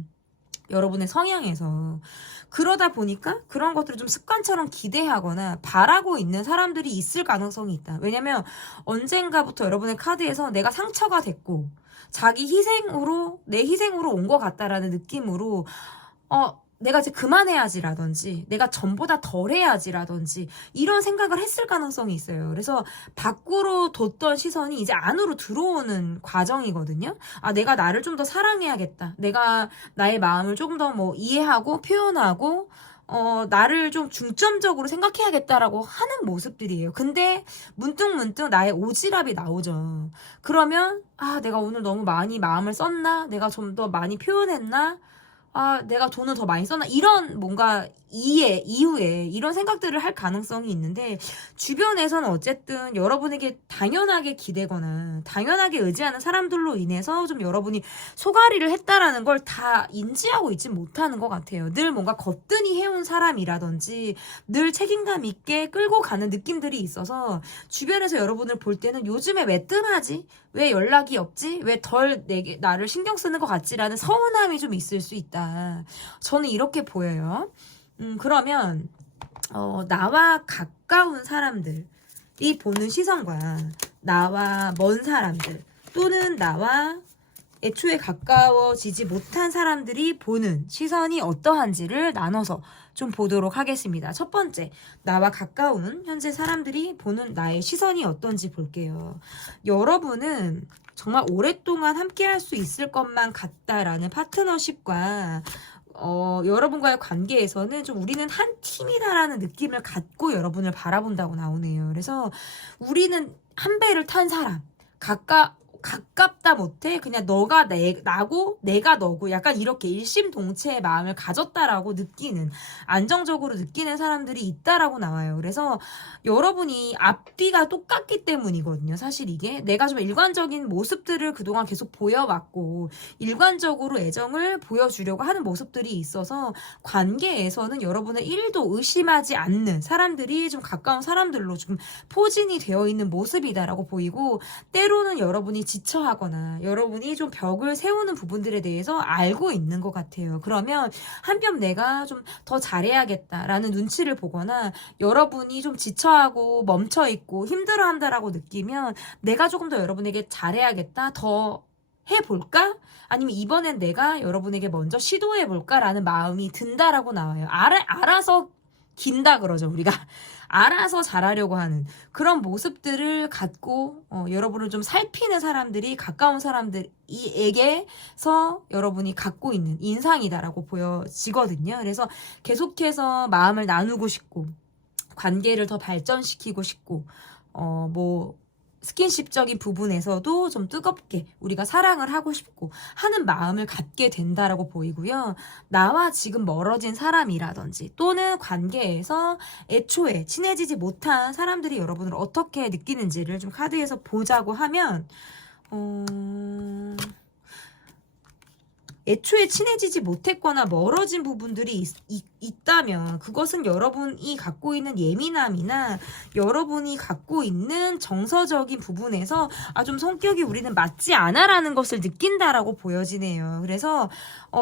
여러분의 성향에서. 그러다 보니까 그런 것들을 좀 습관처럼 기대하거나 바라고 있는 사람들이 있을 가능성이 있다. 왜냐면 언젠가부터 여러분의 카드에서 내가 상처가 됐고 자기 희생으로, 내 희생으로 온 것 같다라는 느낌으로 내가 이제 그만해야지라든지 내가 전보다 덜 해야지라든지 이런 생각을 했을 가능성이 있어요. 그래서 밖으로 뒀던 시선이 이제 안으로 들어오는 과정이거든요. 내가 나를 좀 더 사랑해야겠다. 내가 나의 마음을 조금 더 이해하고 표현하고 나를 좀 중점적으로 생각해야겠다라고 하는 모습들이에요. 근데 문득문득 나의 오지랖이 나오죠. 그러면 내가 오늘 너무 많이 마음을 썼나? 내가 좀 더 많이 표현했나? 내가 돈을 더 많이 썼나? 이런 뭔가 이후에 이런 생각들을 할 가능성이 있는데, 주변에서는 어쨌든 여러분에게 당연하게 기대거나 당연하게 의지하는 사람들로 인해서 좀 여러분이 소가리를 했다라는 걸 다 인지하고 있지 못하는 것 같아요. 늘 뭔가 거뜬히 해온 사람이라든지 늘 책임감 있게 끌고 가는 느낌들이 있어서 주변에서 여러분을 볼 때는 요즘에 왜 뜸하지? 왜 연락이 없지? 왜 덜 나를 신경 쓰는 것 같지라는 서운함이 좀 있을 수 있다. 저는 이렇게 보여요. 그러면 나와 가까운 사람들이 보는 시선과 나와 먼 사람들, 또는 나와 애초에 가까워지지 못한 사람들이 보는 시선이 어떠한지를 나눠서 좀 보도록 하겠습니다. 첫 번째, 나와 가까운 현재 사람들이 보는 나의 시선이 어떤지 볼게요. 여러분은 정말 오랫동안 함께 할 수 있을 것만 같다라는 파트너십과 여러분과의 관계에서는 좀 우리는 한 팀이다라는 느낌을 갖고 여러분을 바라본다고 나오네요. 그래서 우리는 한 배를 탄 사람, 가깝다 못해 그냥 너가 나고 내가 너고 약간 이렇게 일심동체의 마음을 가졌다라고 느끼는, 안정적으로 느끼는 사람들이 있다라고 나와요. 그래서 여러분이 앞뒤가 똑같기 때문이거든요. 사실 이게 내가 좀 일관적인 모습들을 그동안 계속 보여왔고 일관적으로 애정을 보여주려고 하는 모습들이 있어서 관계에서는 여러분을 1도 의심하지 않는 사람들이 좀 가까운 사람들로 좀 포진이 되어 있는 모습이다라고 보이고, 때로는 여러분이 지쳐하거나 여러분이 좀 벽을 세우는 부분들에 대해서 알고 있는 것 같아요. 그러면 한편 내가 좀 더 잘해야겠다라는 눈치를 보거나 여러분이 좀 지쳐하고 멈춰있고 힘들어한다라고 느끼면 내가 조금 더 여러분에게 잘해야겠다, 더 해볼까? 아니면 이번엔 내가 여러분에게 먼저 시도해볼까라는 마음이 든다라고 나와요. 알아서 긴다 그러죠, 우리가. 알아서 잘하려고 하는 그런 모습들을 갖고 여러분을 좀 살피는 사람들이 가까운 사람들에게서 여러분이 갖고 있는 인상이다라고 보여지거든요. 그래서 계속해서 마음을 나누고 싶고 관계를 더 발전시키고 싶고 스킨십적인 부분에서도 좀 뜨겁게 우리가 사랑을 하고 싶고 하는 마음을 갖게 된다라고 보이고요. 나와 지금 멀어진 사람이라든지 또는 관계에서 애초에 친해지지 못한 사람들이 여러분을 어떻게 느끼는지를 좀 카드에서 보자고 하면 애초에 친해지지 못했거나 멀어진 부분들이 있다면 그것은 여러분이 갖고 있는 예민함이나 여러분이 갖고 있는 정서적인 부분에서 좀 성격이 우리는 맞지 않아라는 것을 느낀다라고 보여지네요. 그래서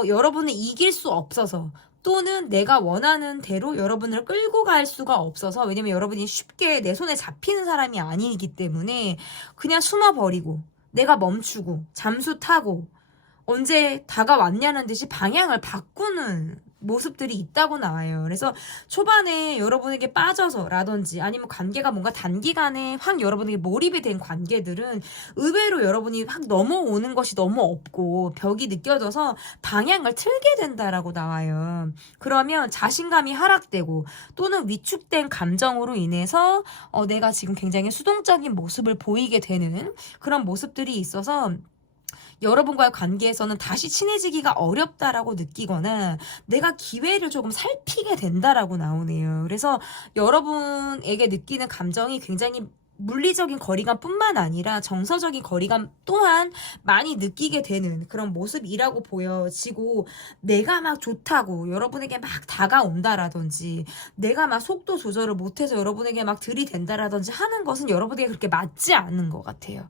여러분을 이길 수 없어서 또는 내가 원하는 대로 여러분을 끌고 갈 수가 없어서, 왜냐면 여러분이 쉽게 내 손에 잡히는 사람이 아니기 때문에 그냥 숨어버리고 내가 멈추고 잠수 타고 언제 다가왔냐는 듯이 방향을 바꾸는 모습들이 있다고 나와요. 그래서 초반에 여러분에게 빠져서라든지 아니면 관계가 뭔가 단기간에 확 여러분에게 몰입이 된 관계들은 의외로 여러분이 확 넘어오는 것이 너무 없고 벽이 느껴져서 방향을 틀게 된다라고 나와요. 그러면 자신감이 하락되고 또는 위축된 감정으로 인해서 내가 지금 굉장히 수동적인 모습을 보이게 되는 그런 모습들이 있어서 여러분과의 관계에서는 다시 친해지기가 어렵다라고 느끼거나 내가 기회를 조금 살피게 된다라고 나오네요. 그래서 여러분에게 느끼는 감정이 굉장히 물리적인 거리감뿐만 아니라 정서적인 거리감 또한 많이 느끼게 되는 그런 모습이라고 보여지고, 내가 막 좋다고 여러분에게 막 다가온다라든지 내가 막 속도 조절을 못해서 여러분에게 막 들이댄다라든지 하는 것은 여러분에게 그렇게 맞지 않는 것 같아요.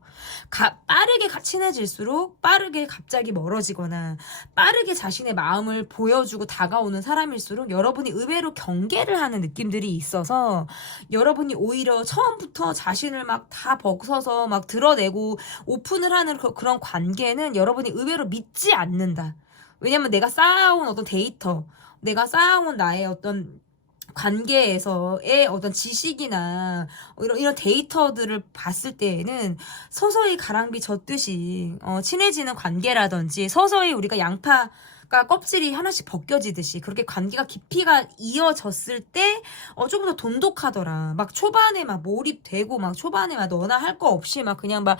빠르게 친해질수록 빠르게 갑자기 멀어지거나 빠르게 자신의 마음을 보여주고 다가오는 사람일수록 여러분이 의외로 경계를 하는 느낌들이 있어서 여러분이 오히려 처음부터 자신을 막 다 벗어서 막 드러내고 오픈을 하는 그런 관계는 여러분이 의외로 믿지 않는다. 왜냐면 내가 쌓아온 어떤 데이터, 내가 쌓아온 나의 어떤 관계에서의 어떤 지식이나 이런 데이터들을 봤을 때에는 서서히 가랑비 젖듯이 친해지는 관계라든지 서서히 우리가 양파가 껍질이 하나씩 벗겨지듯이 그렇게 관계가 깊이가 이어졌을 때 조금 더 돈독하더라. 막 초반에 막 몰입되고 막 초반에 막 너나 할 거 없이 막 그냥 막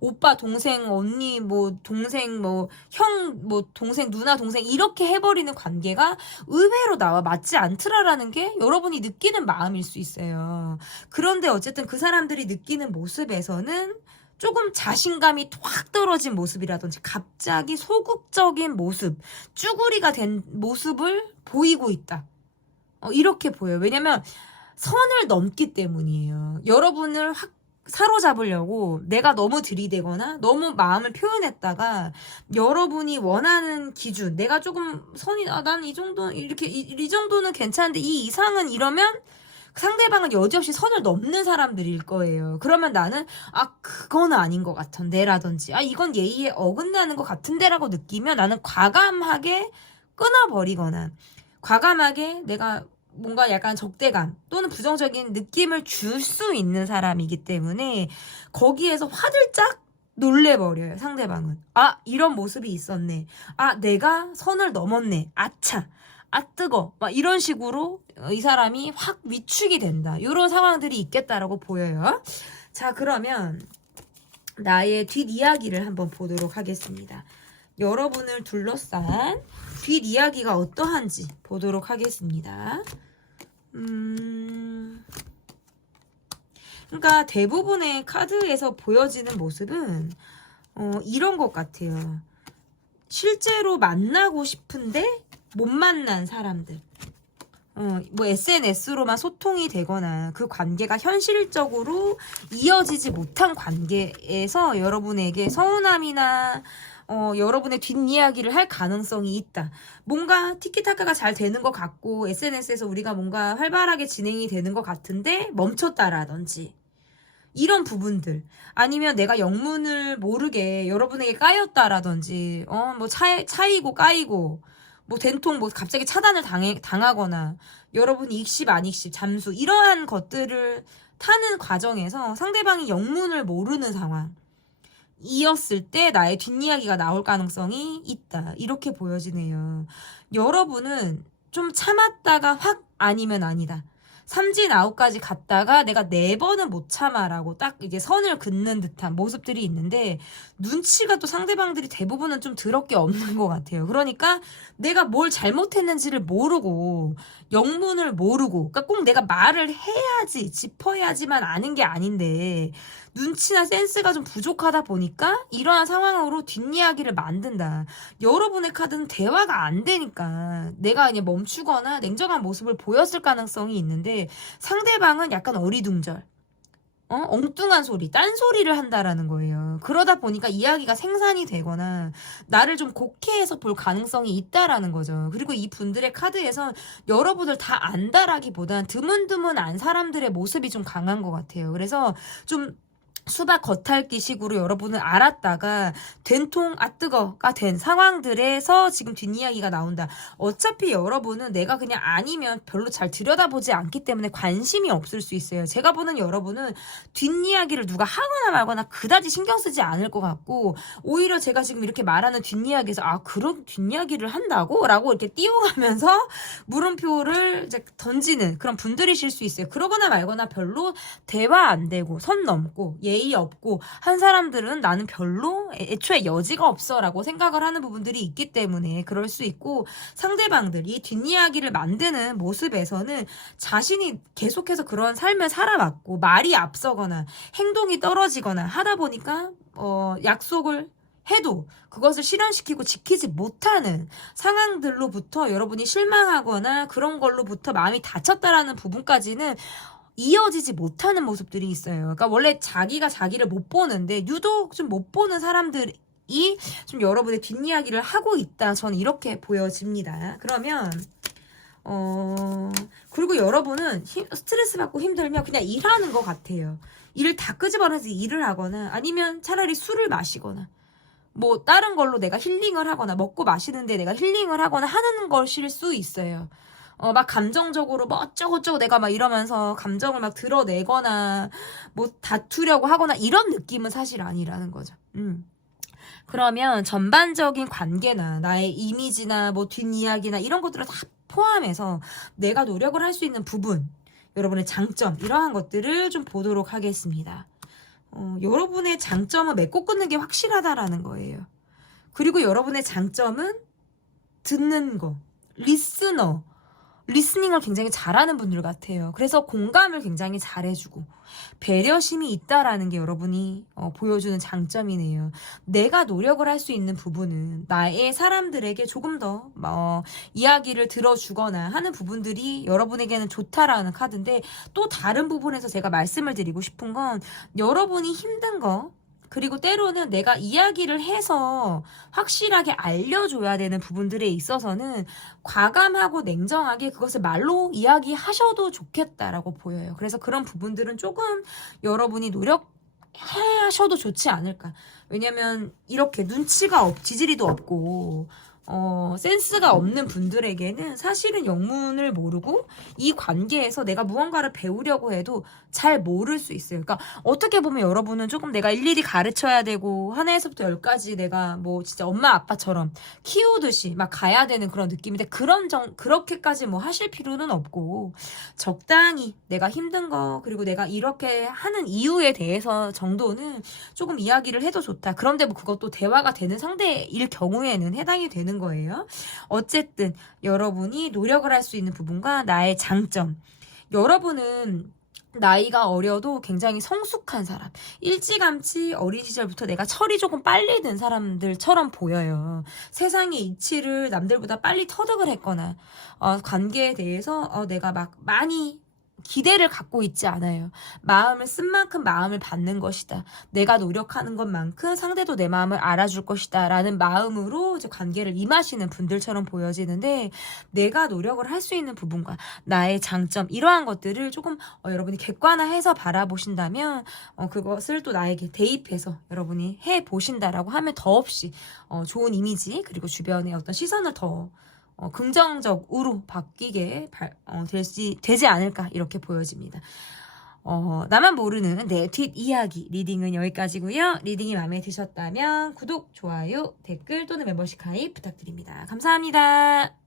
오빠 동생 언니 뭐 동생 뭐 형 뭐 동생 누나 동생 이렇게 해버리는 관계가 의외로 나와 맞지 않더라라는 게 여러분이 느끼는 마음일 수 있어요. 그런데 어쨌든 그 사람들이 느끼는 모습에서는 조금 자신감이 확 떨어진 모습이라든지 갑자기 소극적인 모습, 쭈구리가 된 모습을 보이고 있다. 이렇게 보여요. 왜냐면 선을 넘기 때문이에요. 여러분을 확 사로잡으려고 내가 너무 들이대거나 너무 마음을 표현했다가 여러분이 원하는 기준, 내가 조금 선이 난 이 정도 이렇게 이 정도는 괜찮은데 이 이상은 이러면 상대방은 여지없이 선을 넘는 사람들일 거예요. 그러면 나는 그건 아닌 것 같은데라든지 이건 예의에 어긋나는 것 같은데라고 느끼면 나는 과감하게 끊어버리거나 과감하게 내가 뭔가 약간 적대감 또는 부정적인 느낌을 줄 수 있는 사람이기 때문에 거기에서 화들짝 놀래버려요. 상대방은 이런 모습이 있었네, 내가 선을 넘었네, 아차, 뜨거, 막 이런 식으로 이 사람이 확 위축이 된다. 이런 상황들이 있겠다라고 보여요. 자, 그러면 나의 뒷이야기를 한번 보도록 하겠습니다. 여러분을 둘러싼 뒷이야기가 어떠한지 보도록 하겠습니다. 그러니까 대부분의 카드에서 보여지는 모습은 이런 것 같아요. 실제로 만나고 싶은데 못 만난 사람들. 뭐 SNS로만 소통이 되거나 그 관계가 현실적으로 이어지지 못한 관계에서 여러분에게 서운함이나 여러분의 뒷이야기를 할 가능성이 있다. 뭔가 티키타카가 잘 되는 것 같고 SNS에서 우리가 뭔가 활발하게 진행이 되는 것 같은데 멈췄다라든지 이런 부분들, 아니면 내가 영문을 모르게 여러분에게 까였다라든지 뭐 차이고 까이고 뭐 된통 뭐 갑자기 차단을 당하거나 여러분이 익십 안 익십 잠수 이러한 것들을 타는 과정에서 상대방이 영문을 모르는 상황 이었을 때 나의 뒷이야기가 나올 가능성이 있다. 이렇게 보여지네요. 여러분은 좀 참았다가 확 아니면 아니다. 삼진 아웃까지 갔다가 내가 4번은 못 참아라고 딱 이제 선을 긋는 듯한 모습들이 있는데 눈치가 또 상대방들이 대부분은 좀 더럽게 없는 것 같아요. 그러니까 내가 뭘 잘못했는지를 모르고 영문을 모르고 그러니까 꼭 내가 말을 해야지 짚어야지만 아는 게 아닌데 눈치나 센스가 좀 부족하다 보니까 이러한 상황으로 뒷이야기를 만든다. 여러분의 카드는 대화가 안 되니까 내가 그냥 멈추거나 냉정한 모습을 보였을 가능성이 있는데 상대방은 약간 어리둥절, 엉뚱한 소리, 딴소리를 한다라는 거예요. 그러다 보니까 이야기가 생산이 되거나 나를 좀 곡해해서 볼 가능성이 있다라는 거죠. 그리고 이 분들의 카드에선 여러분을 다 안다라기보단 드문드문 안 사람들의 모습이 좀 강한 것 같아요. 그래서 좀 수박 겉핥기식으로 여러분을 알았다가 된통 뜨거가 된 상황들에서 지금 뒷이야기가 나온다. 어차피 여러분은 내가 그냥 아니면 별로 잘 들여다보지 않기 때문에 관심이 없을 수 있어요. 제가 보는 여러분은 뒷이야기를 누가 하거나 말거나 그다지 신경 쓰지 않을 것 같고, 오히려 제가 지금 이렇게 말하는 뒷이야기에서 그런 뒷이야기를 한다고? 라고 이렇게 띄워가면서 물음표를 이제 던지는 그런 분들이실 수 있어요. 그러거나 말거나 별로 대화 안 되고 선 넘고 예의 없고 한 사람들은 나는 별로 애초에 여지가 없어 라고 생각을 하는 부분들이 있기 때문에 그럴 수 있고, 상대방들이 뒷이야기를 만드는 모습에서는 자신이 계속해서 그런 삶을 살아왔고 말이 앞서거나 행동이 떨어지거나 하다 보니까 약속을 해도 그것을 실현시키고 지키지 못하는 상황들로부터 여러분이 실망하거나 그런 걸로부터 마음이 다쳤다라는 부분까지는 이어지지 못하는 모습들이 있어요. 그러니까 원래 자기가 자기를 못 보는데 유독 좀 못 보는 사람들이 좀 여러분의 뒷이야기를 하고 있다. 저는 이렇게 보여집니다. 그러면 그리고 여러분은 스트레스 받고 힘들면 그냥 일하는 것 같아요. 일을 다 끄집어내서 일을 하거나 아니면 차라리 술을 마시거나 뭐 다른 걸로 내가 힐링을 하거나 먹고 마시는데 내가 힐링을 하거나 하는 것일 수 있어요. 막 감정적으로 뭐 어쩌고저쩌고 내가 막 이러면서 감정을 막 드러내거나 뭐 다투려고 하거나 이런 느낌은 사실 아니라는 거죠. 그러면 전반적인 관계나 나의 이미지나 뭐 뒷이야기나 이런 것들을 다 포함해서 내가 노력을 할 수 있는 부분, 여러분의 장점 이러한 것들을 좀 보도록 하겠습니다. 여러분의 장점은 맺고 끊는 게 확실하다라는 거예요. 그리고 여러분의 장점은 듣는 거, 리스닝을 굉장히 잘하는 분들 같아요. 그래서 공감을 굉장히 잘해주고 배려심이 있다라는 게 여러분이 보여주는 장점이네요. 내가 노력을 할 수 있는 부분은 나의 사람들에게 조금 더 이야기를 들어주거나 하는 부분들이 여러분에게는 좋다라는 카드인데, 또 다른 부분에서 제가 말씀을 드리고 싶은 건 여러분이 힘든 거, 그리고 때로는 내가 이야기를 해서 확실하게 알려줘야 되는 부분들에 있어서는 과감하고 냉정하게 그것을 말로 이야기하셔도 좋겠다라고 보여요. 그래서 그런 부분들은 조금 여러분이 노력하셔도 좋지 않을까. 왜냐면 이렇게 눈치가 지지리도 없고 센스가 없는 분들에게는 사실은 영문을 모르고 이 관계에서 내가 무언가를 배우려고 해도 잘 모를 수 있어요. 그러니까 어떻게 보면 여러분은 조금 내가 일일이 가르쳐야 되고 하나에서부터 10까지 내가 뭐 진짜 엄마 아빠처럼 키우듯이 막 가야 되는 그런 느낌인데 그렇게까지 뭐 하실 필요는 없고 적당히 내가 힘든 거 그리고 내가 이렇게 하는 이유에 대해서 정도는 조금 이야기를 해도 좋다. 그런데 뭐 그것도 대화가 되는 상대일 경우에는 해당이 되는 거예요. 어쨌든 여러분이 노력을 할 수 있는 부분과 나의 장점, 여러분은 나이가 어려도 굉장히 성숙한 사람, 일찌감치 어린 시절부터 내가 철이 조금 빨리 든 사람들처럼 보여요. 세상의 이치를 남들보다 빨리 터득을 했거나 관계에 대해서 내가 막 많이 기대를 갖고 있지 않아요. 마음을 쓴 만큼 마음을 받는 것이다. 내가 노력하는 것만큼 상대도 내 마음을 알아줄 것이다. 라는 마음으로 이제 관계를 임하시는 분들처럼 보여지는데, 내가 노력을 할 수 있는 부분과 나의 장점 이러한 것들을 조금 여러분이 객관화해서 바라보신다면 그것을 또 나에게 대입해서 여러분이 해보신다라고 하면 더없이 좋은 이미지 그리고 주변의 어떤 시선을 더 긍정적으로 바뀌게 되지 않을까 이렇게 보여집니다. 나만 모르는 내 뒷이야기 리딩은 여기까지고요. 리딩이 마음에 드셨다면 구독, 좋아요, 댓글 또는 멤버십 가입 부탁드립니다. 감사합니다.